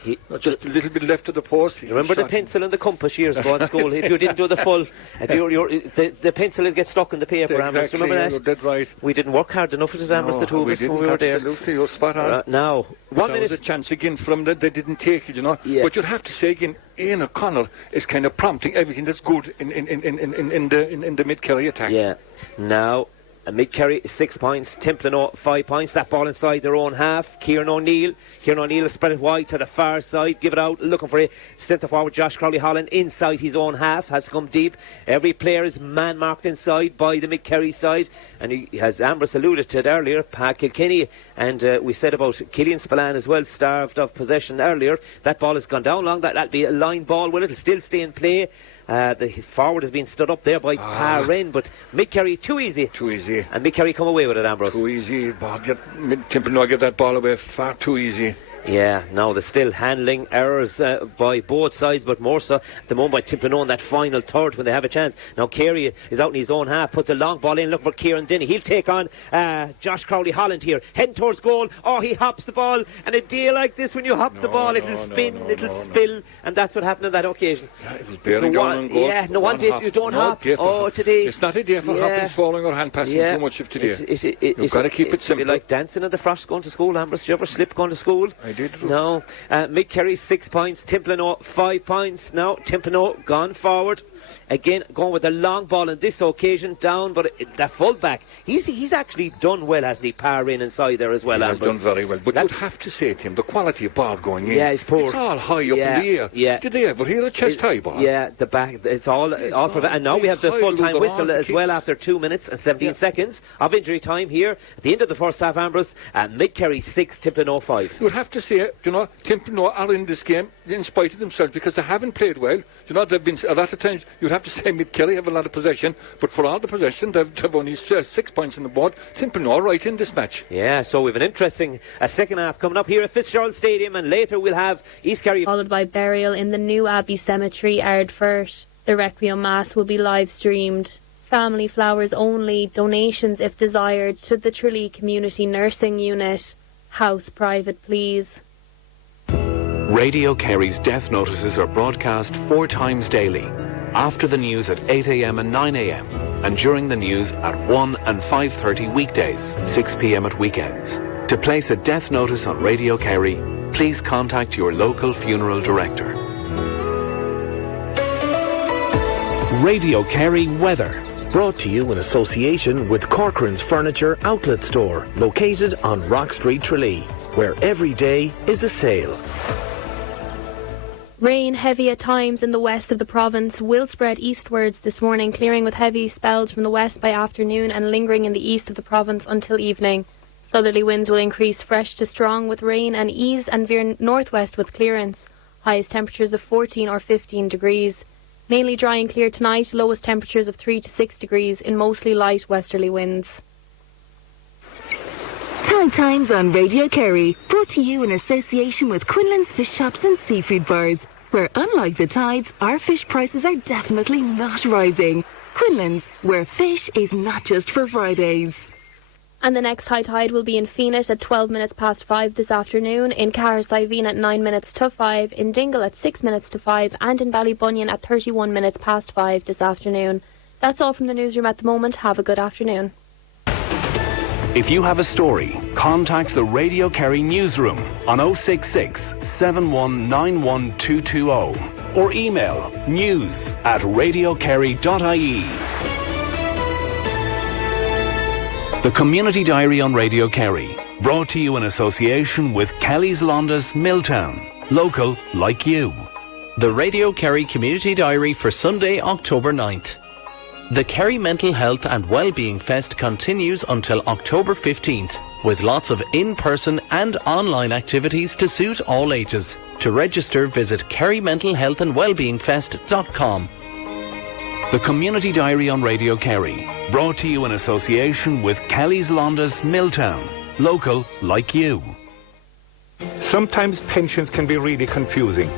Just a little bit left of the post. Remember the pencil and the compass years ago in school? If you didn't do the full, the pencil gets stuck in the paper. Exactly, remember that? You're dead right. We didn't work hard enough at it, Ambrose, the two of us when we were there. Absolutely, you're spot on. Now, 1 minute. There was a chance again from that they didn't take it, Yeah. But you'd have to say again, Ian O'Connor is kind of prompting everything that's good in the Mid Kerry attack. Yeah. Now, Mid Kerry 6 points, Templenoe 5 points. That ball inside their own half. Kieran O'Neill has spread it wide to the far side. Give it out, looking for a centre forward. Josh Crowley Holland inside his own half, has come deep. Every player is man marked inside by the Mid Kerry side, and he has, Ambrose alluded to it earlier, Kilkenny, and we said about Killian Spillane as well, starved of possession earlier. That ball has gone down long. That'll be a line ball. Will it'll still stay in play. The forward has been stood up there by Parren, but Mid Kerry too easy. And Mid Kerry come away with it, Ambrose. Too easy. Templenoe get that ball away far too easy. Yeah, now there's still handling errors by both sides, but more so at the moment by Templenoe in that final third when they have a chance. Now Kerry is out in his own half, puts a long ball in, look for Kieran Denny. He'll take on Josh Crowley Holland here, heading towards goal. He hops the ball, and a deal like this, when you hop the ball, it'll spin, it'll spill, and that's what happened on that occasion. Yeah, it was bearing down on goal. Yeah, no one day you don't hop. Today. It's not a day for hopping, falling or hand passing too much of today. You've got to keep it simple. It'd be like dancing in the frost going to school, Ambrose. Did you ever slip going to school? I did. No. Mid Kerry 6 points, Templenoe 5 points. Now Templenoe gone forward again, going with a long ball on this occasion, down, but the full back, he's actually done well, hasn't he? Parren inside there as well. He has done very well, but you'd have to say to him, the quality of ball going in, it's poor. It's all high up in the air. Yeah. Did they ever hear a chest high ball? Yeah, the back, it's all for that. And now we have the full-time whistle as well after 2 minutes and 17 seconds of injury time here at the end of the first half, Ambrose. Mid Kerry 6, Templenoe 5. You'd have to say, Templenoe are in this game in spite of themselves, because they haven't played well. They've been a lot of times. You'd have to say Mid Kerry have a lot of possession, but for all the possession, they've only 6 points on the board. Templenoe right in this match. Yeah, so we've an interesting second half coming up here at Fitzgerald Stadium, and later we'll have East Kerry followed by burial in the new Abbey Cemetery, Ardfert. The Requiem Mass will be live streamed. Family flowers only, donations if desired to the Tralee Community Nursing Unit. House private, please. Radio Kerry's death notices are broadcast 4 times daily. After the news at 8 a.m. and 9 a.m. and during the news at 1 and 5:30 weekdays, 6 p.m. at weekends. To place a death notice on Radio Kerry, please contact your local funeral director. Radio Kerry weather. Brought to you in association with Corcoran's Furniture Outlet Store, located on Rock Street, Tralee, where every day is a sale. Rain heavy at times in the west of the province will spread eastwards this morning, clearing with heavy spells from the west by afternoon and lingering in the east of the province until evening. Southerly winds will increase fresh to strong with rain and ease and veer northwest with clearance. Highest temperatures of 14 or 15 degrees. Mainly dry and clear tonight, lowest temperatures of 3 to 6 degrees in mostly light westerly winds. Tadhg Times on Radio Kerry, brought to you in association with Quinlan's Fish Shops and Seafood Bars, where unlike the tides, our fish prices are definitely not rising. Quinlan's, where fish is not just for Fridays. And the next high tide will be in Feenit at 12 minutes past 5 this afternoon, in Cahersiveen at 9 minutes to 5, in Dingle at 6 minutes to 5, and in Ballybunion at 31 minutes past 5 this afternoon. That's all from the newsroom at the moment. Have a good afternoon. If you have a story, contact the Radio Kerry newsroom on 066 7191220 or email news@radiokerry.ie. The Community Diary on Radio Kerry, brought to you in association with Kelly's Londas Milltown, local like you. The Radio Kerry Community Diary for Sunday, October 9th. The Kerry Mental Health and Wellbeing Fest continues until October 15th, with lots of in-person and online activities to suit all ages. To register, visit kerrymentalhealthandwellbeingfest.com. The Community Diary on Radio Kerry, brought to you in association with Kelly's Londas Milltown. Local like you. Sometimes pensions can be really confusing.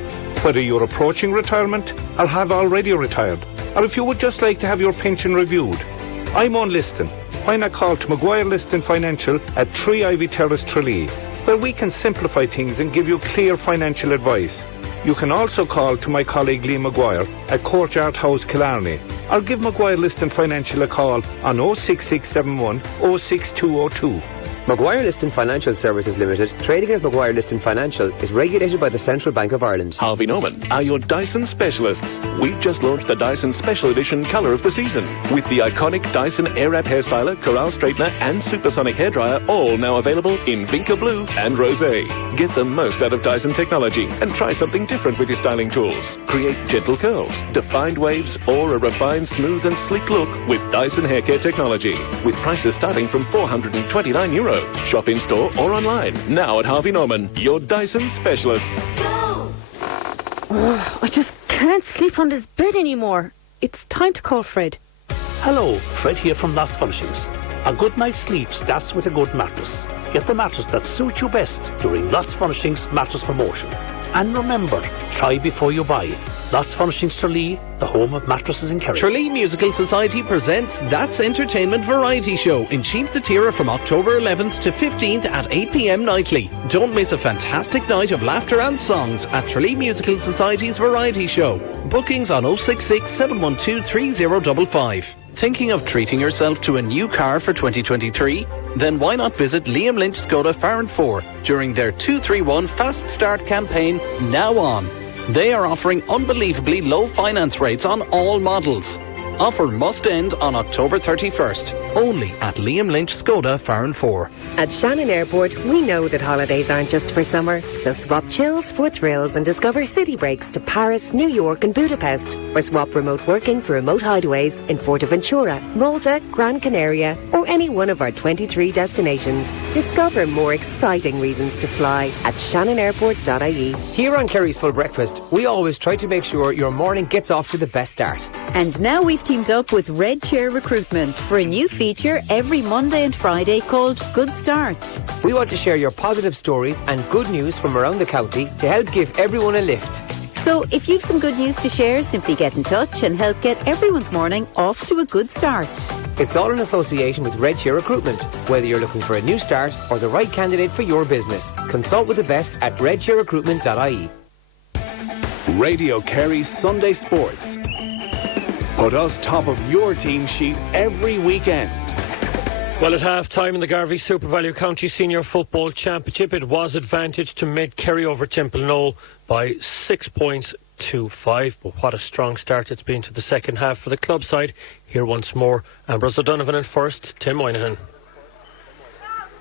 Whether you're approaching retirement or have already retired, or if you would just like to have your pension reviewed. I'm on Liston. Why not call to Maguire Liston Financial at 3 Ivy Terrace, Tralee, where we can simplify things and give you clear financial advice. You can also call to my colleague Lee Maguire at Courtyard House, Killarney, or give Maguire Liston Financial a call on 06671 06202. Maguire Liston Financial Services Limited, trading as Maguire Liston Financial, is regulated by the Central Bank of Ireland. Harvey Norman are your Dyson specialists. We've just launched the Dyson Special Edition Colour of the Season, with the iconic Dyson Airwrap Hairstyler, Corral Straightener and Supersonic Hairdryer all now available in Vinca Blue and Rosé. Get the most out of Dyson technology and try something different with your styling tools. Create gentle curls, defined waves or a refined, smooth and sleek look with Dyson Hair Care technology, with prices starting from €429. Shop in store or online. Now at Harvey Norman, your Dyson specialists. Oh, I just can't sleep on this bed anymore. It's time to call Fred. Hello, Fred here from Last Furnishings. A good night's sleep starts with a good mattress. Get the mattress that suits you best during Lots Furnishings mattress promotion. And remember, try before you buy. Lots Furnishings Tralee, the home of mattresses in Kerry. Tralee Musical Society presents That's Entertainment Variety Show in Cheap Satira from October 11th to 15th at 8 p.m. nightly. Don't miss a fantastic night of laughter and songs at Tralee Musical Society's Variety Show. Bookings on 066 712 3055. Thinking of treating yourself to a new car for 2023? Then why not visit Liam Lynch Skoda Farron 4 during their 231 Fast Start campaign now on. They are offering unbelievably low finance rates on all models. Offer must end on October 31st, only at Liam Lynch Skoda Farron 4. At Shannon Airport, we know that holidays aren't just for summer, so swap chills for thrills and discover city breaks to Paris, New York and Budapest, or swap remote working for remote hideaways in Fuerteventura, Malta, Gran Canaria, or any one of our 23 destinations. Discover more exciting reasons to fly at shannonairport.ie. Here on Kerry's Full Breakfast, we always try to make sure your morning gets off to the best start. And now we've teamed up with Red Chair Recruitment for a new feature every Monday and Friday called Good Start. We want to share your positive stories and good news from around the county to help give everyone a lift. So if you've some good news to share, simply get in touch and help get everyone's morning off to a good start. It's all in association with Red Chair Recruitment. Whether you're looking for a new start or the right candidate for your business, consult with the best at redchairrecruitment.ie. Radio Kerry Sunday Sports. Put us top of your team sheet every weekend. Well, at half-time in the Garvey Super Value County Senior Football Championship, it was advantage to Mid Kerry over Templenoe by 6 points to 5. But what a strong start it's been to the second half for the club side. Here once more, Ambrose O'Donovan at first, Tim Moynihan.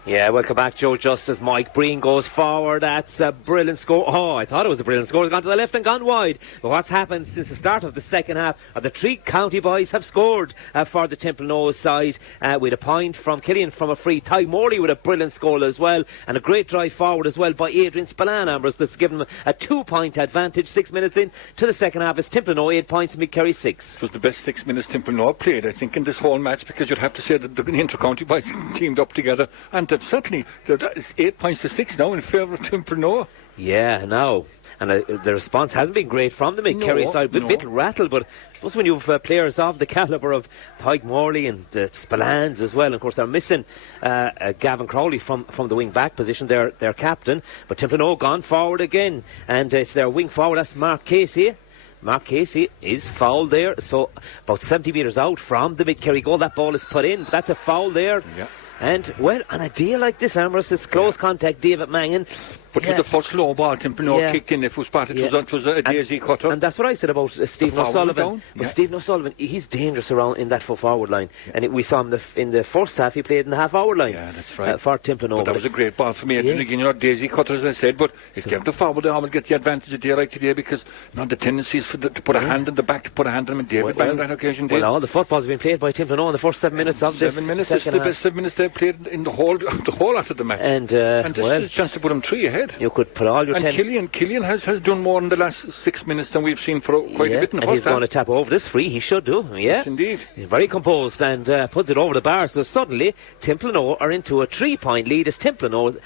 Yeah, welcome back, Joe Justice. Mike Breen goes forward. That's a brilliant score. Oh, I thought it was a brilliant score. It's gone to the left and gone wide. But what's happened since the start of the second half are the three county boys have scored for the Templenoe side with a point from Killian from a free. Tadhg Morley with a brilliant goal as well. And a great drive forward as well by Adrian Spillane, Ambrose. That's given them a 2-point advantage 6 minutes in to the second half. It's Templenoe 8 points, Mid Kerry 6. It was the best 6 minutes Templenoe played, I think, in this whole match, because you'd have to say that the inter-county boys teamed up together, and they've certainly... It's 8 points to 6 now in favour of Templenoe. Yeah, now. And the response hasn't been great from the Mid Kerry side. A bit rattled, but I suppose when you've players of the calibre of Tadhg Morley and Spillanes as well, and of course they're missing Gavin Crowley from the wing-back position, their captain. But Templenoe gone forward again, and it's their wing forward, that's Mark Casey. Mark Casey is fouled there, so about 70 metres out from the Mid Kerry goal. That ball is put in, but that's a foul there. Yeah. And, well, on a day like this, Ambrose, it's close contact. David Mangan But with the first low ball, Templenoe kicked in. If it was spotted, it was a daisy cutter. And that's what I said about Stephen O'Sullivan. But Yeah. Stephen O'Sullivan, he's dangerous around in that full forward line. And we saw him in the first half, he played in the half-hour line. Yeah, that's right. For Templenoe. But that was a great ball for me. And again, daisy cutter, as I said, but it gave the forward the arm and get the advantage of day like today, because the tendency is to put a hand in the back, to put a hand on him, and David on that occasion did. Well, all the footballs have been played by Templenoe in the first 7 minutes of this 7 minutes, second it's the half. best 7 minutes they've played in the whole after the match. And this is a chance to put them 3 ahead. You could put all your and 10... Killian has done more in the last 6 minutes than we've seen for quite a bit in the and he's first half. going to tap over this free. He should do. Yeah, Yes, indeed. He's very composed and puts it over the bar. So suddenly, Templenoe are into a 3-point lead. As Templenoe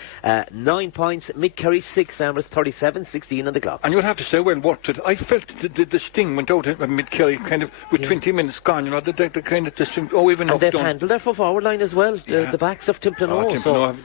9 points, Mid Kerry 6, Amherst 37-16 on the clock. And you'll have to say, well, what did I felt the sting went out at Mid Kerry kind of with 20 minutes gone. The kind of even and they've handled their full forward line as well. The backs of Templenoe.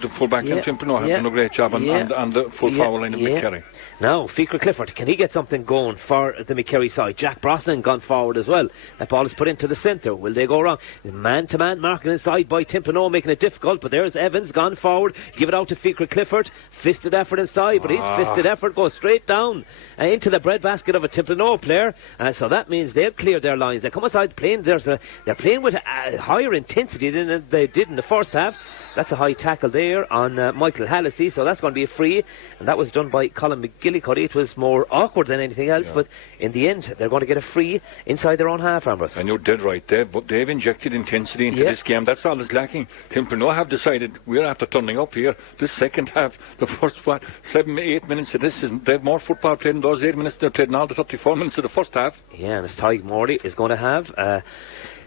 The full back and Templenoe have done a great job on the full forward line of Mid Kerry. Now, Clifford, can he get something going for the Mid Kerry side? Jack Brosnan gone forward as well. That ball is put into the centre. Will they go wrong? Man-to-man marking inside by Templenoe, making it difficult. But there's Evans gone forward. Give it out to Clifford. Fisted effort inside, but his fisted effort goes straight down into the breadbasket of a Templenoe player. So that means they've cleared their lines. They come aside playing. They're playing with a higher intensity than they did in the first half. That's a high tackle there on Michael Hallissey, so that's going to be a free, and that was done by Colin McGillicuddy. It was more awkward than anything else, but in the end they're going to get a free inside their own half, Ambrose. And you're dead right there, but they've injected intensity into this game. That's all that's lacking. Templenoe have decided we're after turning up here this second half. The first 7-8 minutes of this, they've more football played in those 8 minutes they've played in all the 34 minutes of the first half. Yeah, and as Tadhg Morley is going to have the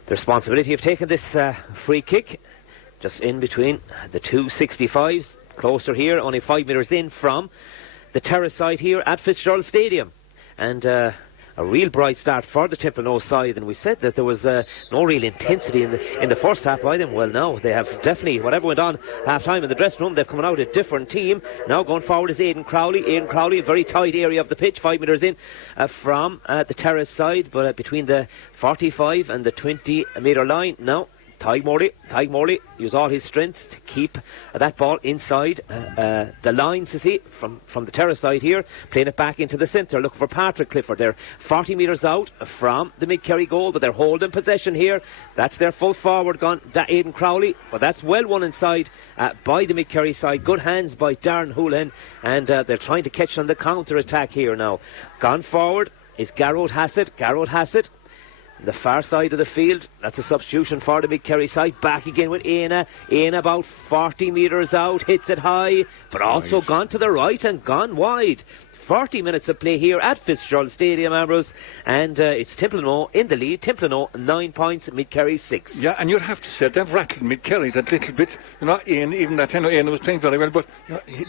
responsibility of taking this free kick just in between the two 65s, closer here, only 5 metres in from the terrace side here at Fitzgerald Stadium. And a real bright start for the Templenoe side, and we said that there was no real intensity in the first half by them. Well, now they have definitely, whatever went on half time in the dressing room, they've come out a different team. Now going forward is Aidan Crowley, a very tight area of the pitch, 5 metres in from the terrace side, but between the 45 and the 20 metre line. Now Tadhg Morley used all his strength to keep that ball inside the lines, you see, from the terrace side here, playing it back into the centre, looking for Patrick Clifford. They're 40 metres out from the Mid Kerry goal, but they're holding possession here. That's their full forward gone, Aidan Crowley, but that's well won inside by the Mid Kerry side. Good hands by Darren Houlihan, and they're trying to catch on the counter-attack here now. Gone forward is Garrod Hassett. The far side of the field, that's a substitution for the Mid Kerry side. Back again with Aina about 40 metres out, hits it high, but also gone to the right and gone wide. 40 minutes of play here at Fitzgerald Stadium, Ambrose, and it's Templenoe in the lead. Templenoe 9 points, Mid Kerry 6. Yeah, and you'd have to say they've rattled Mid Kerry that little bit. Ian, even that Ian was playing very well, but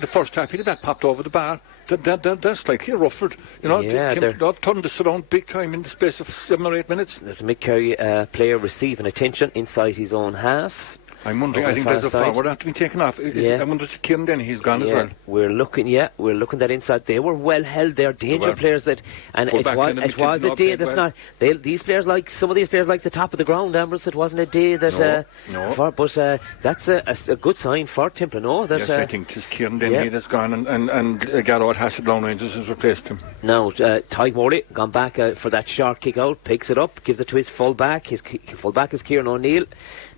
the first half he'd have popped over the bar. They're slightly ruffled. They've turned this around big time in the space of 7 or 8 minutes. There's a Mid Kerry player receiving attention inside his own half. I'm wondering, I think there's a forward that to be taken off. I wonder if Kieran Denny, he's gone as well. We're looking that inside. They were well held. They're danger players it was a day that's not. These players some of these players like the top of the ground, Ambrose. It wasn't a day that. But that's a good sign for Templenoe. Yes, I think it's Kieran Denny that's gone, and Garrod Hassett Lone Rangers has replaced him. Now Tadhg Morley gone back for that short kick out, picks it up, gives it to his full back. His full back is Kieran O'Neill.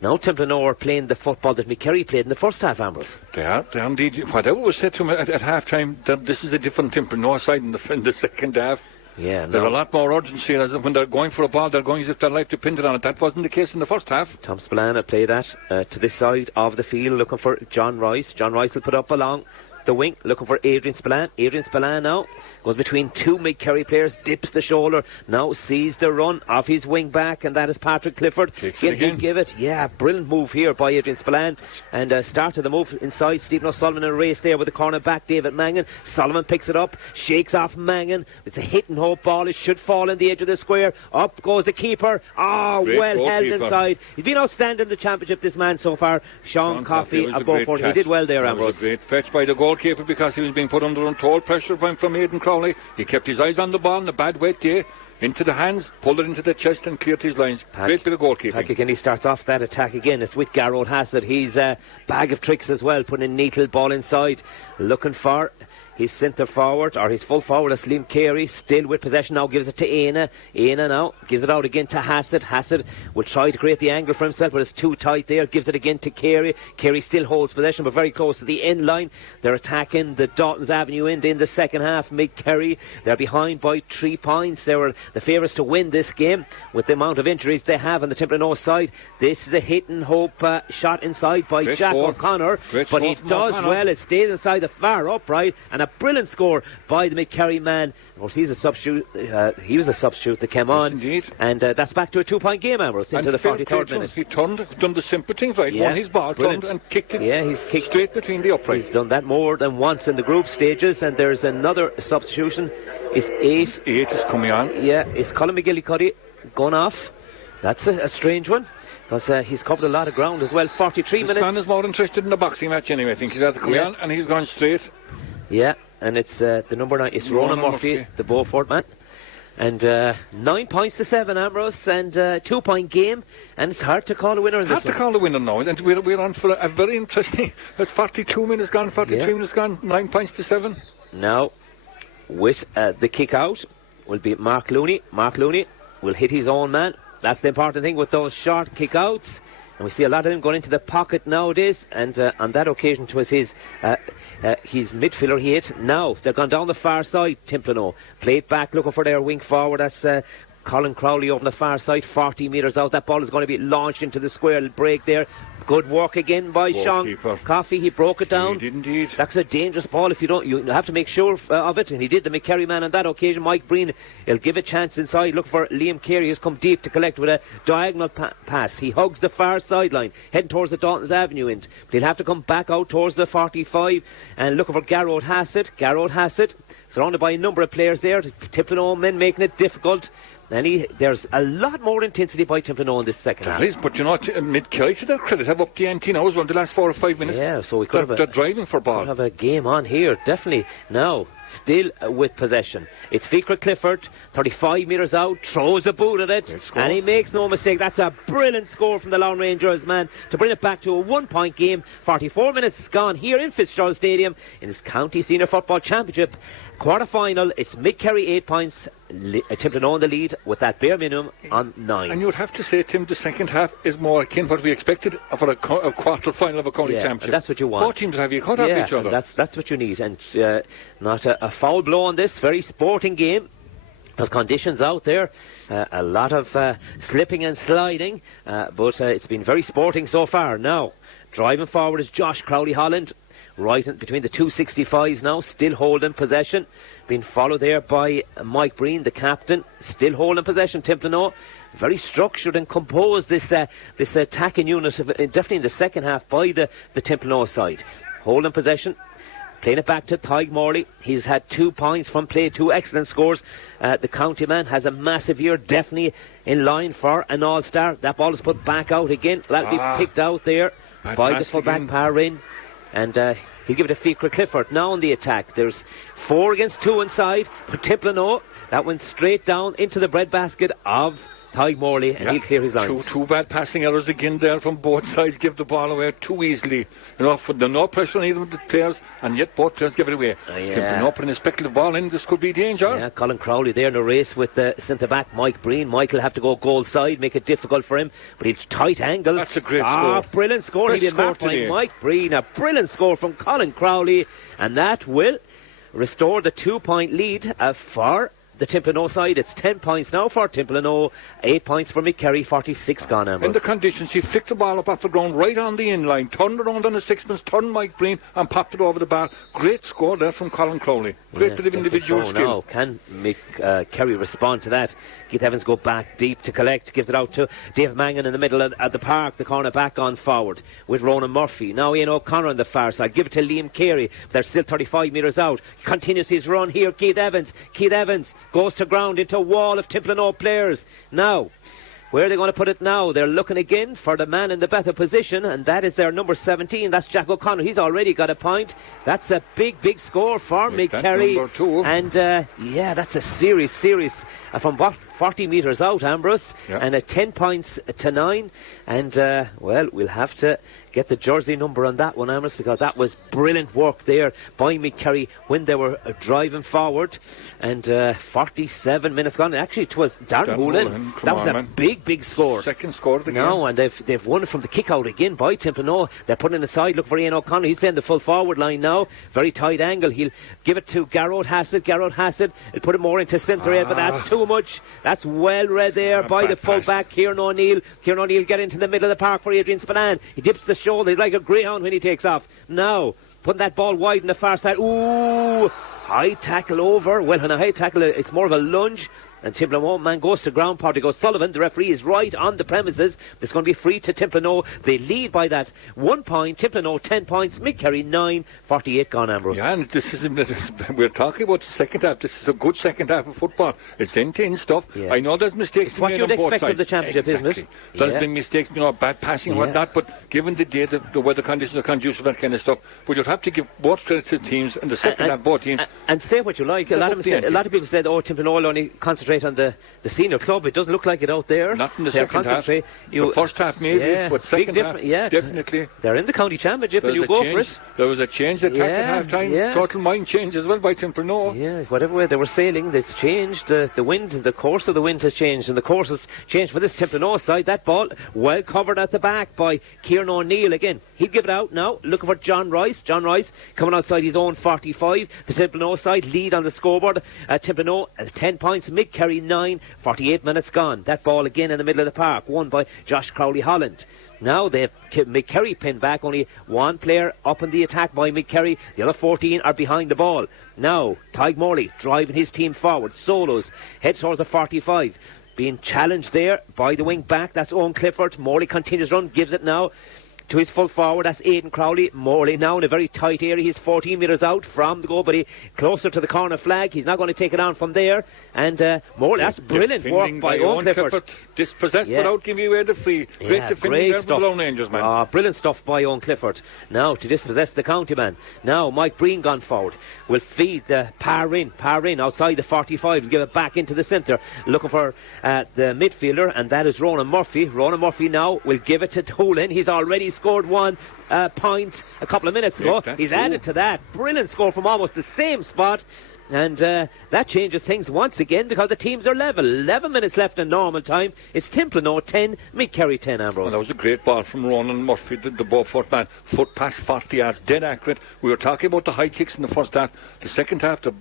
Now Templenoe are playing the football that Mid Kerry played in the first half, Ambrose. They are indeed. Whatever was said to him at half time, that this is a different Templenoe side in the second half. Yeah, there's a lot more urgency, as when they're going for a ball, they're going as if their life depended on it. That wasn't the case in the first half. Tom Spillane will play that to this side of the field, looking for John Rice. John Rice will put up along the wing, looking for Adrian Spillane. Adrian Spillane now goes between two Mid Kerry players, dips the shoulder, now sees the run off his wing back, and that is Patrick Clifford. Can he give it? Yeah, brilliant move here by Adrian Spillane, and started the move inside. Stephen O'Sullivan in a race there with the corner back, David Mangan. Sullivan picks it up, shakes off Mangan. It's a hit and hope ball. It should fall in the edge of the square. Up goes the keeper. Great well held inside. He's been outstanding in the championship, this man so far. Sean Coffey of Beaufort. He did well there, Ambrose. It was a great fetch by the goalkeeper, because he was being put under untold pressure from Aidan Crowley. He kept his eyes on the ball in a bad wet day, into the hands, pulled it into the chest and cleared his lines. Great bit of goalkeeping. Pack again, he starts off that attack again. It's with Garrod Hassett. He's a bag of tricks as well, putting a neat little ball inside, looking for his centre forward, or his full forward, that's Liam Carey, still with possession now, gives it to Aina. Aina now gives it out again to Hassett. Hassett will try to create the angle for himself, but it's too tight there. Gives it again to Carey. Carey still holds possession, but very close to the end line. They're attacking the Dalton's Avenue end in the second half. Mid Kerry, they're behind by 3 points. They were the favourites to win this game with the amount of injuries they have on the Templenoe side. This is a hit and hope shot inside by Great Jack score. O'Connor, Great but score he from does O'Connor. well. It stays inside the far upright, and a brilliant score by the Mid Kerry man. Of course, he's a substitute. He was a substitute that came on, indeed. And that's back to a 2-point game, Ambrose, into And the fair 43rd play, minute. he done the simple things right. Yeah, Won his ball, brilliant. turned and kicked it. Yeah, he's kicked straight between the uprights. He's done that more than once in the group stages, and there's another substitution. It's 8. 8 is coming on. Yeah, it's Colin McGillicuddy gone off. That's a strange one, because he's covered a lot of ground as well. 43 minutes. Stan is more interested in the boxing match anyway. I think he's had to come on, and he's gone straight. Yeah, and it's the number 9. It's Ronan Murphy, the Beaufort man. And 9 points to 7, Ambrose, and 2-point game, and it's hard to call a winner in this one. Hard to call a winner now, and we're on for a very interesting. There's 42 minutes gone, 43 minutes gone, 9 points to 7. Now, with the kick out will be Mark Looney. Mark Looney will hit his own man. That's the important thing with those short kick outs. And we see a lot of them going into the pocket nowadays. And on that occasion, it was his midfielder he hit. Now, they've gone down the far side, Templenoe. Played back, looking for their wing forward. That's Colin Crowley over on the far side, 40 metres out. That ball is going to be launched into the square. It'll break there. Good work again by Sean Coffey. He broke it down. He did indeed. That's a dangerous ball. If you don't, you have to make sure of it. And he did. The Mid Kerry man on that occasion. Mike Breen, he'll give a chance inside. Look for Liam Carey, who's come deep to collect with a diagonal pass. He hugs the far sideline, heading towards the Dalton's Avenue end. But he'll have to come back out towards the 45 and looking for Garrod Hassett. Garrod Hassett, surrounded by a number of players there. Templenoe men making it difficult. And there's a lot more intensity by Templenoe in this second half. There is, but you know, Mid Kerry, to their credit, have up the ante now as well, the last 4 or 5 minutes. Yeah, so we could they're driving for ball. Could have a game on here, definitely. Now, still with possession. It's Fikra Clifford, 35 metres out, throws a boot at it, and he makes no mistake. That's a brilliant score from the Lone Rangers, man, to bring it back to a 1-point game. 44 minutes gone here in Fitzgerald Stadium in this County Senior Football Championship quarter-final. It's Mid Kerry 8 points, Templenoe in the lead with that bare minimum on 9. And you'd have to say, Tim, the second half is more akin what we expected for a quarter-final of a county championship. That's what you want. Both teams have you cut off each other. That's what you need, and not a foul blow on this very sporting game. There's conditions out there, a lot of slipping and sliding, but it's been very sporting so far. Now, driving forward is Josh Crowley Holland, right between the 265s now, still holding possession, being followed there by Mike Breen, the captain, still holding possession. Templenoe, very structured and composed, this attacking unit, definitely in the second half by the Templenoe side. Holding possession, playing it back to Tadhg Morley. He's had 2 points from play, 2 excellent scores. The county man has a massive year, definitely in line for an all-star. That ball is put back out again. That'll be picked out there by the fullback Parrin. And he'll give it to Fikra Clifford. Now on the attack, there's 4 against 2 inside. But Templenoe, that went straight down into the breadbasket of Tadhg Morley, and he'll clear his lines. Two bad passing errors again there from both sides. Give the ball away too easily. You know, for no pressure on either of the players, and yet both players give it away. Templenoe putting a speculative ball in. This could be danger. Yeah, Colin Crowley there in the race with the centre back Mike Breen. Mike will have to go goal side, make it difficult for him, but he's tight angle. That's a great score. Brilliant score. Best He did marked by Mike Breen. A brilliant score from Colin Crowley, and that will restore the 2-point lead for the Templenoe side. It's 10 points now for Templenoe, 8 points for Mid Kerry, 46 gone. In the conditions, he flicked the ball up off the ground right on the in-line, turned around on the sixpence, turned Mike Breen and popped it over the bar. Great score there from Colin Crowley. Great bit of individual skill. Now, can Mid Kerry respond to that? Keith Evans go back deep to collect, gives it out to Dave Mangan in the middle of the park, the corner back on forward with Ronan Murphy. Now Ian O'Connor on the far side, give it to Liam Carey. They're still 35 metres out. He continues his run here. Keith Evans goes to ground into a wall of Templenoe players. Now, where are they going to put it now? They're looking again for the man in the better position, and that is their number 17. That's Jack O'Connor. He's already got a point. That's a big score for Mid Kerry. And that's a serious from what, 40 metres out, Ambrose, and 10 points to 9. And we'll have to get the jersey number on that one, Amherst, because that was brilliant work there by Mid Kerry when they were driving forward. And 47 minutes gone. Actually, it was Darren Woolen. That was a big score. Second score of the game. No, and they've won it from the kick out again by Templenoe. They're putting it inside. Look for Ian O'Connor. He's playing the full forward line now. Very tight angle. He'll give it to Garrod Hassett. Garrod Hassett will put it more into centre area, but that's too much. That's well read there by the full back, Kieran O'Neill. Kieran O'Neill get into the middle of the park for Adrian Spillane. He dips the shoulder. He's like a greyhound when he takes off. Now, putting that ball wide on the far side. Ooh, high tackle over. Well, on a high tackle, it's more of a lunge. And Templenoe man goes to ground. Partigo Sullivan, the referee, is right on the premises. It's going to be free to Templenoe. They lead by that 1 point. Templenoe 10 points. Mid Kerry 9. 48 gone, Ambrose. Yeah, and we're talking about the second half. This is a good second half of football. It's end-to-end stuff. Yeah. I know there's mistakes made on both sides. What you'd expect of the championship, isn't it? There's been mistakes, bad passing and whatnot, but given the day, the weather conditions are conducive, that kind of stuff. But you'd have to give both credit to the teams and the second half, both teams. And say what you like. A lot of people said, Templenoe will only concentrate on the senior club. It doesn't look like it out there. Not in the second half. The first half maybe, but second half, definitely. They're in the county championship and you go for it. There was a change at half time. Total mind change as well by Templenoe. Yeah, whatever way they were sailing, it's changed. The wind, the course of the wind has changed, and the course has changed for this Templenoe side. That ball well covered at the back by Kieran O'Neill again. He'd give it out now, looking for John Rice. John Rice coming outside his own 45. The Templenoe side lead on the scoreboard. Templenoe 10 points, Mid Kerry 9. 48 minutes gone. That ball again in the middle of the park, won by Josh Crowley Holland. Now they've Mid Kerry pinned back. Only one player up in the attack by Mid Kerry. The other 14 are behind the ball. Now Tadhg Morley driving his team forward. Solos heads towards the 45. Being challenged there by the wing back. That's Owen Clifford. Morley continues run. Gives it now to his full forward. That's Aidan Crowley. Morley now in a very tight area. He's 14 metres out from the goal, but he closer to the corner flag. He's not going to take it on from there. And Morley, that's brilliant work by Owen Clifford. Dispossessed without giving away the free. Great defending there from the Lone Rangers, man. Brilliant stuff by Owen Clifford. Now to dispossess the county man. Now Mike Breen gone forward. Will feed the Parrin outside the 45. Will give it back into the centre. Looking for the midfielder, and that is Ronan Murphy. Ronan Murphy now will give it to Hoolan. He's already scored 1 point a couple of minutes ago. He's added to that. Brilliant score from almost the same spot. And that changes things once again because the teams are level. 11 minutes left in normal time. It's Templenoe 10, Mid Kerry 10, Ambrose. Well, that was a great ball from Ronan Murphy, the Beaufort man. Foot past 40 yards, dead accurate. We were talking about the high kicks in the first half. The second half, the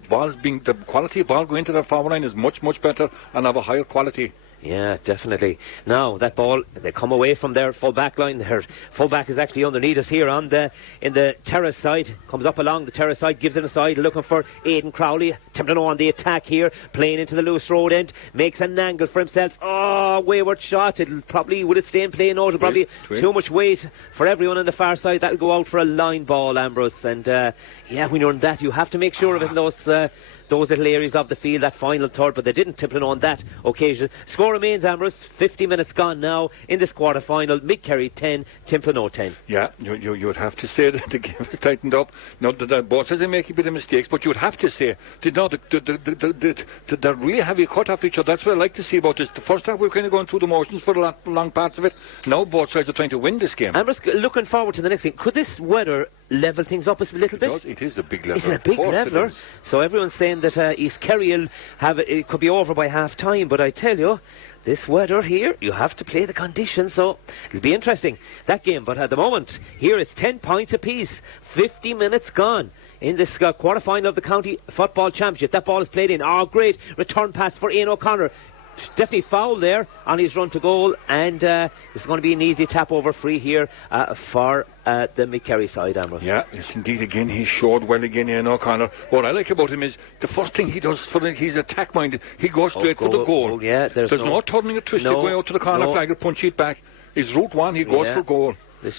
quality of ball going to the forward line is much better and of a higher quality. Yeah, definitely. Now that ball, they come away from their full back line. Their full back is actually underneath us here in the terrace side. Comes up along the terrace side, gives it aside, looking for Aidan Crowley. Templenoe on the attack here, playing into the loose road end, makes an angle for himself. Wayward shot. It'll probably, would it stay in play? No, it'll probably too much weight for everyone on the far side. That'll go out for a line ball, Ambrose. And when you're on that, you have to make sure of it in those little areas of the field, that final third, but they didn't. Templenoe on that occasion. Score remains, Ambrose, 50 minutes gone now in this quarter-final. Mid Kerry 10, Templenoe 10. Yeah, you would have to say that the game has tightened up. Not that both sides are making a bit of mistakes, but you would have to say they really have you cut off each other. That's what I like to see about this. The first half we were kind of going through the motions for a long parts of it. Now both sides are trying to win this game. Ambrose, looking forward to the next game. Could this weather level things up a little bit? It is a big leveler. It's a big leveler. So everyone's saying that East Kerry will have it could be over by half time, but I tell you, this weather here, you have to play the conditions, so it'll be interesting, that game. But at the moment, here it's 10 points apiece, 50 minutes gone in this quarter-final of the County Football Championship. That ball is played in. Great return pass for Ian O'Connor. Definitely foul there on his run to goal, and this is going to be an easy tap over free here for the Mid Kerry side, Ambrose. Yeah, yes indeed. Again, he showed well again, Ian O'Connor. What I like about him is the first thing he does he's attack minded. He goes straight for the goal. There's no turning or twisting, going out to the corner flag or punch it back. His route one, he goes for goal,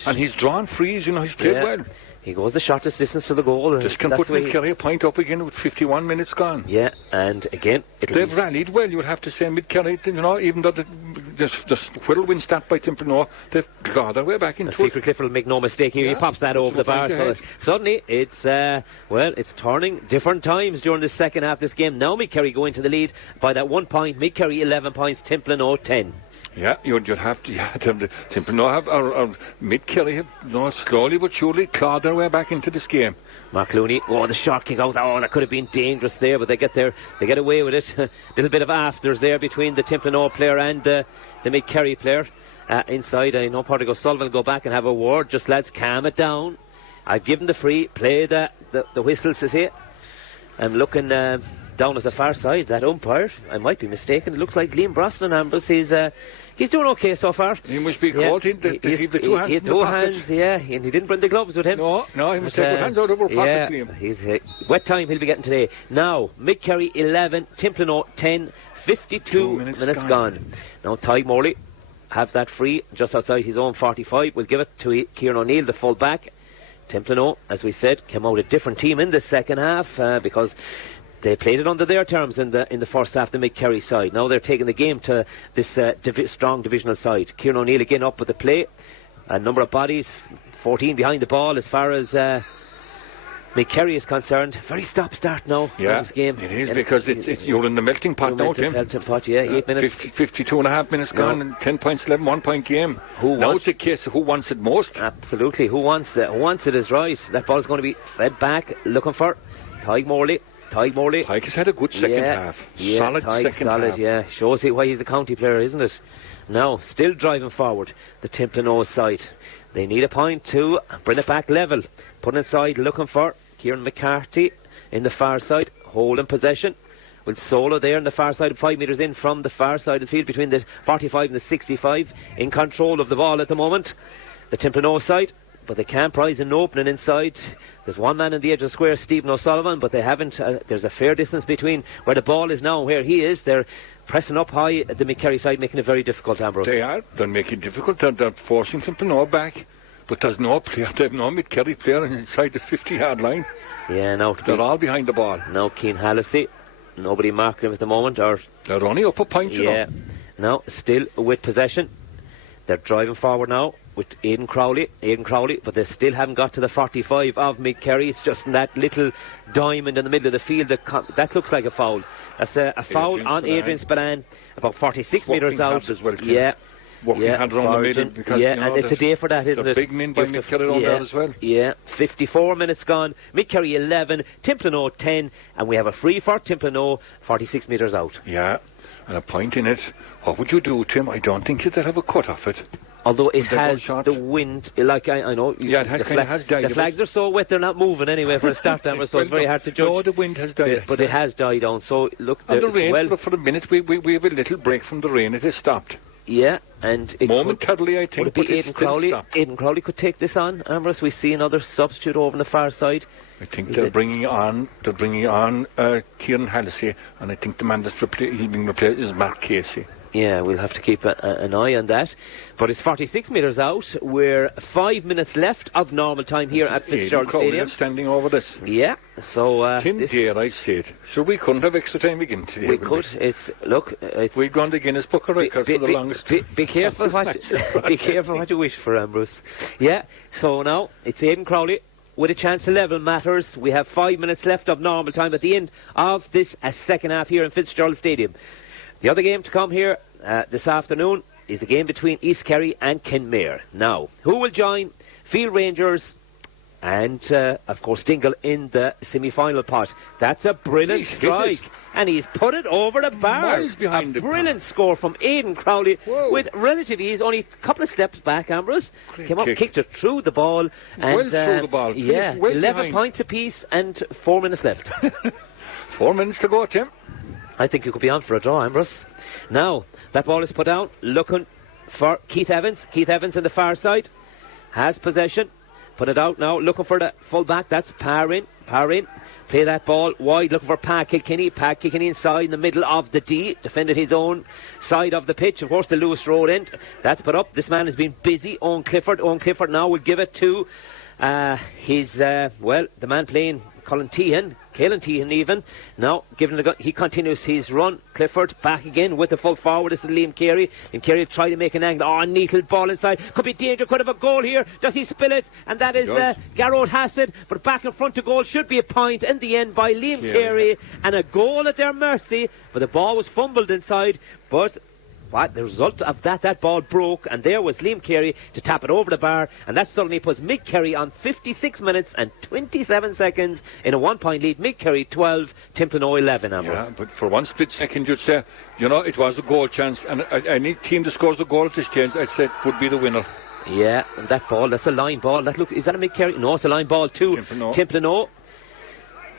and he's drawn frees. He's played well. He goes the shortest distance to the goal. This can put Mid Kerry a point up again with 51 minutes gone. Yeah, and again, they've rallied well, you would have to say. Mid Kerry, even though the whirlwind start by Templenoe, they've got their way back into it. Clifford will make no mistake here. He pops that over the bar. So suddenly, it's turning different times during the second half of this game. Now Mid Kerry go into the lead by that 1 point. Mid Kerry 11 points, Templenoe 10. Yeah, you'd have to. Templenoe have, or Mid Kerry have, slowly but surely clawed their way back into this game. Mark Clooney, the short kick out. That could have been dangerous there, but they get away with it. A little bit of afters there between the Templenoe player and the Mid Kerry player. Inside, I know Portico Sullivan will go back and have a word. Just lads, calm it down. I've given the free, play the whistles, to say. I'm looking down at the far side, that umpire. I might be mistaken. It looks like Liam Brosnan, Ambrose. He's doing okay so far. He must be called in to keep the two hands in the two pockets. Hands, yeah. And he didn't bring the gloves with him. No, he must take the hands out of our pockets, Liam. He's wet time he'll be getting today. Now, Mid Kerry 11, Templenoe 10, 52 minutes gone. Now, Tadhg Morley have that free just outside his own 45. We'll give it to Kieran O'Neill, the full back. Templenoe, as we said, came out a different team in the second half because they played it under their terms in the first half, the Mid Kerry side. Now they're taking the game to this strong divisional side. Kieran O'Neill again up with the play. A number of bodies, 14 behind the ball as far as Mid Kerry is concerned. Very stop-start now in this game. It is, because it's you're in the melting pot now, Tim. Melting pot, 8 minutes. 52 and a half minutes gone and 10 points, 11 1-point game. Now it's a case of who wants it most. Absolutely. Who wants it? Who wants it is right. That ball is going to be fed back, looking for Tadhg Morley. Tadhg has had a good second half. Solid second half. Yeah. Shows why he's a county player, isn't it? Now, still driving forward, the Templenoe side. They need a point to bring it back level. Put inside, looking for Kieran McCarthy in the far side, holding possession. With Solo there on the far side, 5 metres in from the far side of the field, between the 45 and the 65, in control of the ball at the moment. The Templenoe side, but they can't prize an opening inside. There's one man in the edge of the square, Stephen O'Sullivan, but they haven't. There's a fair distance between where the ball is now and where he is. They're pressing up high at the Mid Kerry side, making it very difficult, Ambrose. They are. They're making it difficult. They're forcing Templenoe back. But there's no player. They have no Mid Kerry player inside the 50-yard line. Yeah, now they're all behind the ball. Now Cian Hallissey, nobody marking him at the moment. They're only up a point, you know. Now, still with possession. They're driving forward now with Aidan Crowley, but they still haven't got to the 45 of Mid Kerry. It's just in that little diamond in the middle of the field that looks like a foul. That's a foul on Adrian Spillane, about 46 metres out. As well, working hard around the middle, because and it's a day for that, isn't it? Big men by Mid Kerry around there as well. 54 minutes gone. Mid Kerry 11, Templenoe 10, and we have a free for Templenoe 46 metres out. Yeah, and a point in it. What would you do, Tim? I don't think you'd have a cut off it. Although it has the wind, like I know. Yeah, it has died. The flags are so wet, they're not moving anyway for a start timer, so it's very hard to judge. No, the wind has died. But it has died down. So look, and the rain, for a minute, we have a little break from the rain. It has stopped. Yeah, and momentarily, I think. Would it be Aidan Crowley? Aidan Crowley could take this on, Ambrose. We see another substitute over on the far side. I think they're bringing on Kieran Hallissey, and I think the man that's being replaced is Mark Casey. Yeah, we'll have to keep an eye on that. But it's 46 metres out. We're 5 minutes left of normal time here at Fitzgerald Stadium. Standing over this. Yeah, so Tim, dare I say it? So we couldn't have extra time again today. We could. We've gone to Guinness Book of Records for the longest. Be careful what you wish for, Ambrose. Yeah. So now it's Aidan Crowley with a chance to level matters. We have 5 minutes left of normal time at the end of this second half here in Fitzgerald Stadium. The other game to come here this afternoon is the game between East Kerry and Kenmare. Now, who will join Field Rangers and, of course, Dingle in the semi-final pot? That's a brilliant strike. And he's put it over the bar. Miles behind a brilliant score from Aidan Crowley. Whoa. With relative ease, only a couple of steps back, Ambrose. Came up, kicked it through the ball. And, through the ball. Yeah, 11 behind. points apiece and 4 minutes left. 4 minutes to go, Tim. I think you could be on for a draw, Ambrose. Now, that ball is put down, looking for Keith Evans. Keith Evans on the far side has possession. Put it out now, looking for the full back. That's Parrin. Play that ball wide, looking for Pat Kilkenny. Pat Kilkenny inside in the middle of the D. Defended his own side of the pitch. Of course, the Lewis Road end. That's put up. This man has been busy. Owen Clifford. Owen Clifford now will give it to the man playing Caelan Tehan even. Now, given the gun, he continues his run. Clifford back again with the full forward. This is Liam Carey. Liam Carey try to make an angle. Oh, neatled ball inside. Could be danger. Could have a goal here. Does he spill it? And that is Garrod Hassett. But back in front to goal should be a point in the end by Liam Carey. And a goal at their mercy. But the ball was fumbled inside. But what the result of that ball broke, and there was Liam Carey to tap it over the bar, and that suddenly puts Mid Kerry on 56 minutes and 27 seconds in a 1-point lead. Mid Kerry 12, Templenoe 11. Yeah, but for one split second you'd say, it was a goal chance, and any team that scores a goal at this stage, I'd say would be the winner. Yeah, and that ball, that's a line ball. Is that a Mid Kerry? No, it's a line ball too. Templenoe.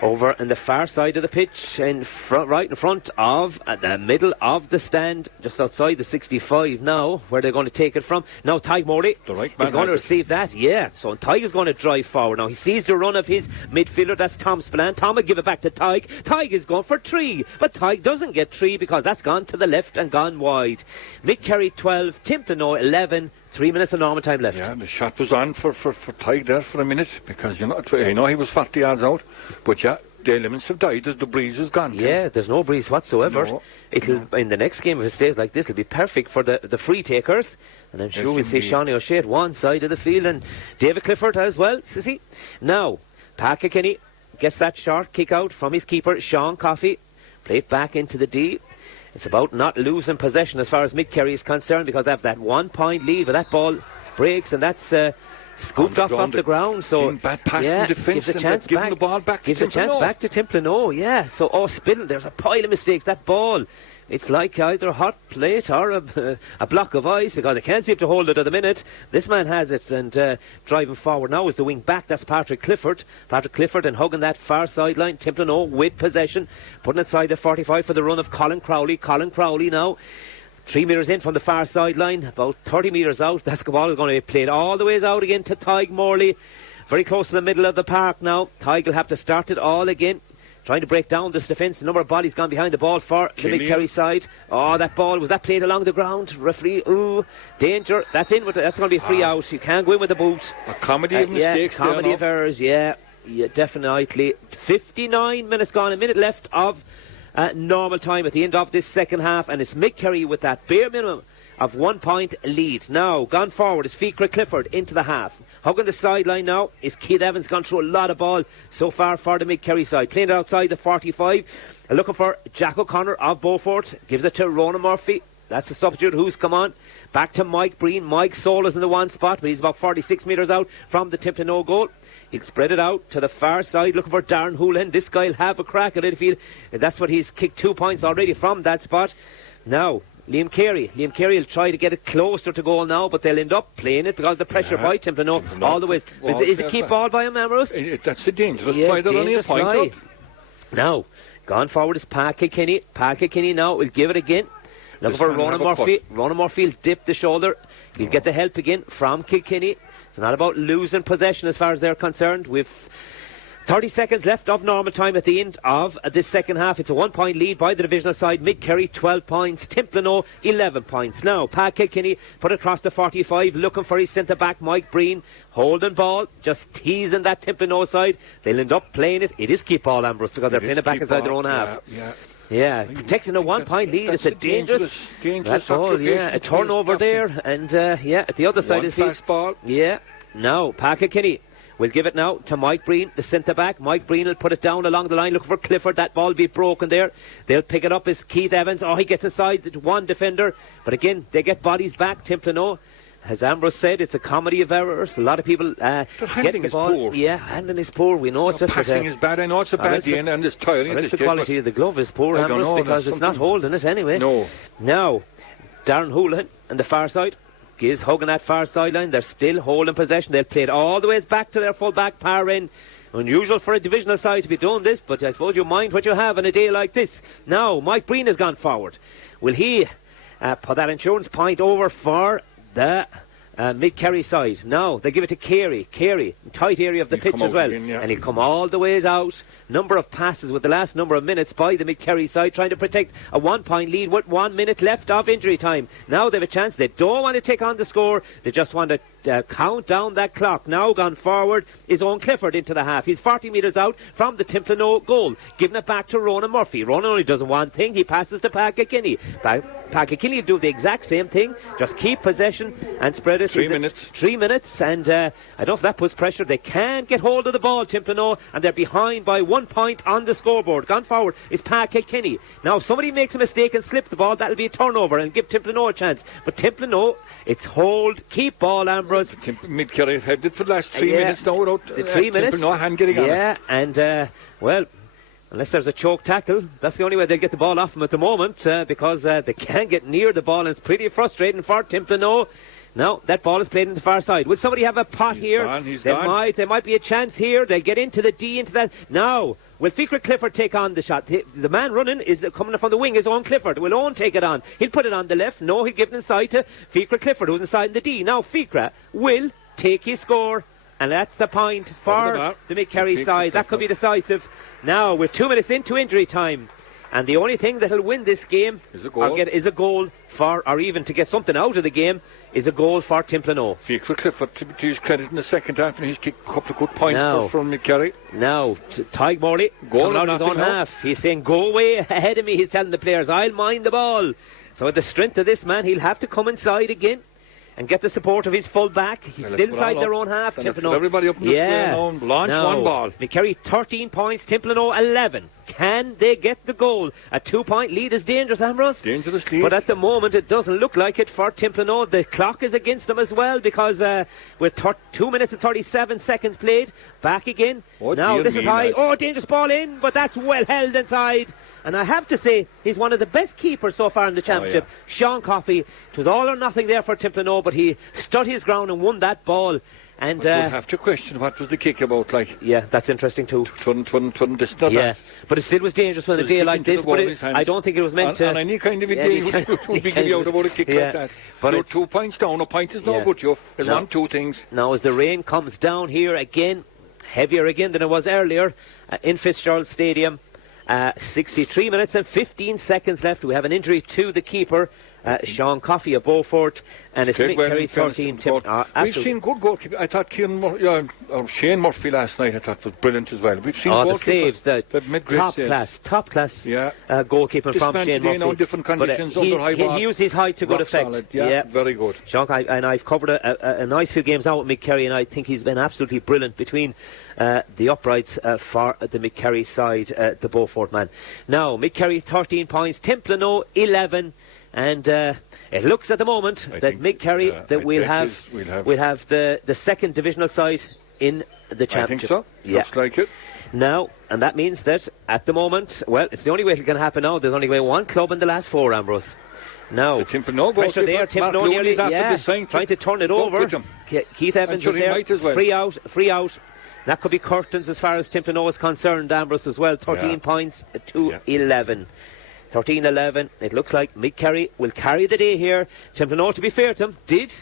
Over in the far side of the pitch, right in front of the middle of the stand, just outside the 65 now, where they're going to take it from. Now Tadhg Morley is going to receive that, so Tadhg is going to drive forward. Now he sees the run of his midfielder, that's Tom Spillane. Tom will give it back to Tadhg. Tadhg is going for 3, but Tadhg doesn't get 3 because that's gone to the left and gone wide. Mid Kerry 12, Templenoe 11. 3 minutes of normal time left. Yeah, the shot was on for Tadhg there for a minute, because I know he was 40 yards out, but the elements have died. The breeze is gone. Yeah, there's no breeze whatsoever. In the next game, if it stays like this, it'll be perfect for the free takers, and I'm sure we'll see Sean O'Shea at one side of the field and David Clifford as well. Sissy. Now, Pat Kilkenny gets that short kick out from his keeper Sean Coffey, played back into the D. It's about not losing possession as far as Mid Kerry is concerned, because they have that 1-point lead, but that ball breaks and that's scooped off the ground. So bad pass from defence, gives a chance back. The ball back gives a chance back to Templenoe. Yeah. So Spillane, there's a pile of mistakes. That ball, it's like either a hot plate or a block of ice, because they can't seem to hold it at the minute. This man has it, and driving forward now is the wing back. That's Patrick Clifford. And hugging that far sideline. Templenoe with possession, putting it inside the 45 for the run of Colin Crowley. Colin Crowley now 3 metres in from the far sideline, about 30 metres out. That ball is going to be played all the ways out again to Tadhg Morley. Very close to the middle of the park now. Tadhg will have to start it all again, trying to break down this defence. A number of bodies gone behind the ball for the Mid Kerry side. Oh, that ball, was that played along the ground? Referee, danger. That's in. That's going to be a free out. You can't go in with the boot. A comedy of mistakes. Yeah, comedy of errors, yeah, definitely. 59 minutes gone, a minute left of normal time at the end of this second half, and it's Mid Kerry with that bare minimum of 1-point lead. Now, gone forward is Fitzgerald Clifford into the half. Hugging the sideline now is Keith Evans, gone through a lot of ball so far for the Mid Kerry side. Playing it outside the 45. Looking for Jack O'Connor of Beaufort. Gives it to Ronan Murphy. That's the substitute who's come on. Back to Mike Breen. Mike Soul is in the one spot, but he's about 46 metres out from the Templenoe goal. He'll spread it out to the far side, looking for Darren Houlihan. This guy will have a crack at it if he... That's what he's kicked 2 points already from that spot. Now, Liam Carey will try to get it closer to goal now, but they'll end up playing it because of the pressure by Templenoe all the way. Is it keep ball by him, Ambrose? That's a dangerous play. They're only a point up. Now, gone forward is Pat Kilkenny. Pat Kilkenny now will give it again. Looking for Ronan Murphy. Ronan Murphy will dip the shoulder. He'll get the help again from Kilkenny. It's not about losing possession as far as they're concerned. With 30 seconds left of normal time at the end of this second half. It's a 1-point lead by the divisional side. Mid Kerry 12 points, Templenoe 11 points. Now, Pat Kilkenny put it across the 45, looking for his centre back Mike Breen, holding ball, just teasing that Templenoe side. They'll end up playing it. It is keep ball, Ambrose, because they're playing it back inside their own half. Yeah, protecting a 1-point lead. It's a dangerous ball. Yeah, a turnover there, and at the other side of the field. Ball. Yeah. Now, Pat Kilkenny will give it now to Mike Breen, the centre back. Mike Breen will put it down along the line, looking for Clifford. That ball will be broken there. They'll pick it up as Keith Evans. Oh, he gets inside the one defender, but again they get bodies back. Templenoe, as Ambrose said, it's a comedy of errors. A lot of people but handling the ball. Is poor. Yeah, handling is poor. We know it's passing is bad. I know it's a bad day, and it's tiring. It's the quality of the glove is poor, Ambrose, because it's not holding it anyway. No. Now, Darren Houlihan on the far side gives hugging that far sideline. They're still holding possession. They'll play it all the way back to their full back power in. Unusual for a divisional side to be doing this, but I suppose you mind what you have on a day like this. Now, Mike Breen has gone forward. Will he put that insurance point over for the Mid Kerry side? Now they give it to Carey, tight area of the pitch as well, and he'll come all the ways out. Number of passes with the last number of minutes by the Mid Kerry side, trying to protect a 1-point lead with 1 minute left of injury time. Now they have a chance. They don't want to take on the score. They just want to count down that clock. Now gone forward is Owen Clifford into the half. He's 40 metres out from the Templenoe goal, giving it back to Ronan Murphy. Ronan only does one thing, he passes to Patrick Kinney. Patrick Kinney do the exact same thing, just keep possession and spread it. 3 minutes. 3 minutes, and I don't know if that puts pressure. They can't get hold of the ball, Templenoe, and they're behind by 1 point on the scoreboard. Gone forward is Patrick Kinney. Now, if somebody makes a mistake and slips the ball, that'll be a turnover and give Templenoe a chance. But Templenoe, it's hold, keep ball, Ambrose. Mid Kerry have had it for the last 3 minutes now without the 3 minutes. Templenoe hand getting on it. Yeah, and well, unless there's a choke tackle, that's the only way they'll get the ball off them at the moment, because they can't get near the ball, and it's pretty frustrating for Templenoe. Now, that ball is played in the far side. Will somebody have a pot here? There might be a chance here. They'll get into the D, into that. Now, will Clifford take on the shot? The man running is coming from the wing is Owen Clifford. Will Owen take it on? He'll put it on the left. No, he'll give it inside to Clifford, who's inside in the D. Now, Fikra will take his score, and that's the point for the Mid Kerry side. That could be decisive. Now, we're 2 minutes into injury time, and the only thing that'll win this game is a goal for, or even to get something out of the game, is a goal for Templenoe. For Clifford, to his credit in the second half, and he's kicked a couple of good points from Mid Kerry. Now, Tadhg Morley coming out of his own half. He's saying, go away ahead of me. He's telling the players, I'll mind the ball. So with the strength of this man, he'll have to come inside again and get the support of his full back. He's still inside their own half. Templenoe. Everybody up in the square now and launch one ball. Mid Kerry 13 points, Templenoe 11. Can they get the goal? A 2 point lead is dangerous, Ambrose. Dangerous lead. But at the moment, it doesn't look like it for Templenoe. The clock is against them as well, because with 2 minutes and 37 seconds played. Back again. Now this is high. Oh, dangerous ball in, but that's well held inside. And I have to say, he's one of the best keepers so far in the championship. Sean Coffey. It was all or nothing there for Templenoe, but he stood his ground and won that ball. And you'd have to question what was the kick about, like. Yeah, that's interesting too. Twouldn't this not that. But it still was dangerous when a day like this. But I don't think it was meant to. On any kind of a day would be give you out about a kick like that. But you're 2 points down. A point is no good, you. There's 1, 2 things. Now, as the rain comes down here again, heavier again than it was earlier in Fitzgerald Stadium. 63 minutes and 15 seconds left. We have an injury to the keeper, Sean Coffey of Beaufort, and it's Mid Kerry 13. We've seen good goalkeeping. I thought Shane Murphy last night, I thought was brilliant as well. We've seen the saves, the top class goalkeeping from Shane Murphy. In different conditions, under high ball. He used his height to good effect. Solid, very good. Sean, and I've covered a nice few games now with Mid Kerry, and I think he's been absolutely brilliant between the uprights for the Mid Kerry side, the Beaufort man. Now, Mid Kerry 13 points, Templenoe 11. And it looks at the moment that Mid Kerry we'll have the second divisional side in the championship. I think so. Looks like it. Now, and that means that at the moment, well, it's the only way it can happen now. There's only one club in the last 4, Ambrose. Now, the Templenoe pressure there. Templenoe nearly trying to turn it over. Keith Evans is there. Free out. That could be curtains as far as Templenoe is concerned, Ambrose, as well. 13 points to 11. 13-11. It looks like Mid Kerry will carry the day here. Templenoe, to be fair to them, did.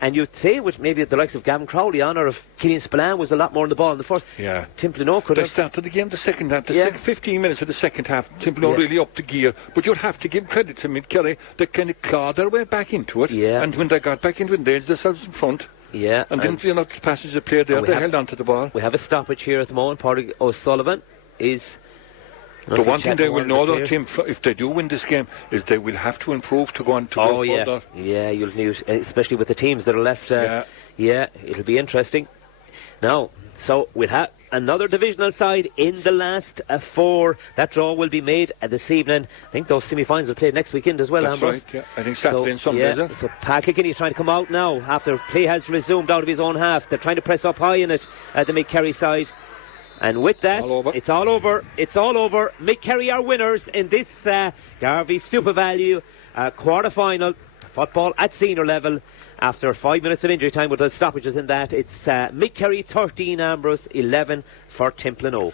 And you'd say, with maybe the likes of Gavin Crowley on, or if Killian Spillane was a lot more on the ball in the first. Yeah. Templenoe could have. They started the game the second half. The 15 minutes of the second half, Templenoe really upped the gear. But you'd have to give credit to Mid Kerry. They kind of clawed their way back into it. Yeah. And when they got back into it, they had themselves in front. Yeah. And didn't feel like the passage of play there. They held on to the ball. We have a stoppage here at the moment. Padraig O'Sullivan is. The one thing they will know, though, Tim, if they do win this game, is they will have to improve to go on to go further. Yeah, you'll need, especially with the teams that are left. It'll be interesting. Now, so we'll have another divisional side in the last 4. That draw will be made this evening. I think those semi-finals will play next weekend as well, That's Ambrose. Right, I think Saturday and Sunday, is it? So Patrick Kinney trying to come out now after play has resumed out of his own half. They're trying to press up high in it at the Mid Kerry side. And with that, it's all over. It's all over. Mid Kerry are winners in this Garvey Super Value quarter-final football at senior level. After 5 minutes of injury time with the stoppages in that, it's Mid Kerry 13, Ambrose 11 for Templenoe.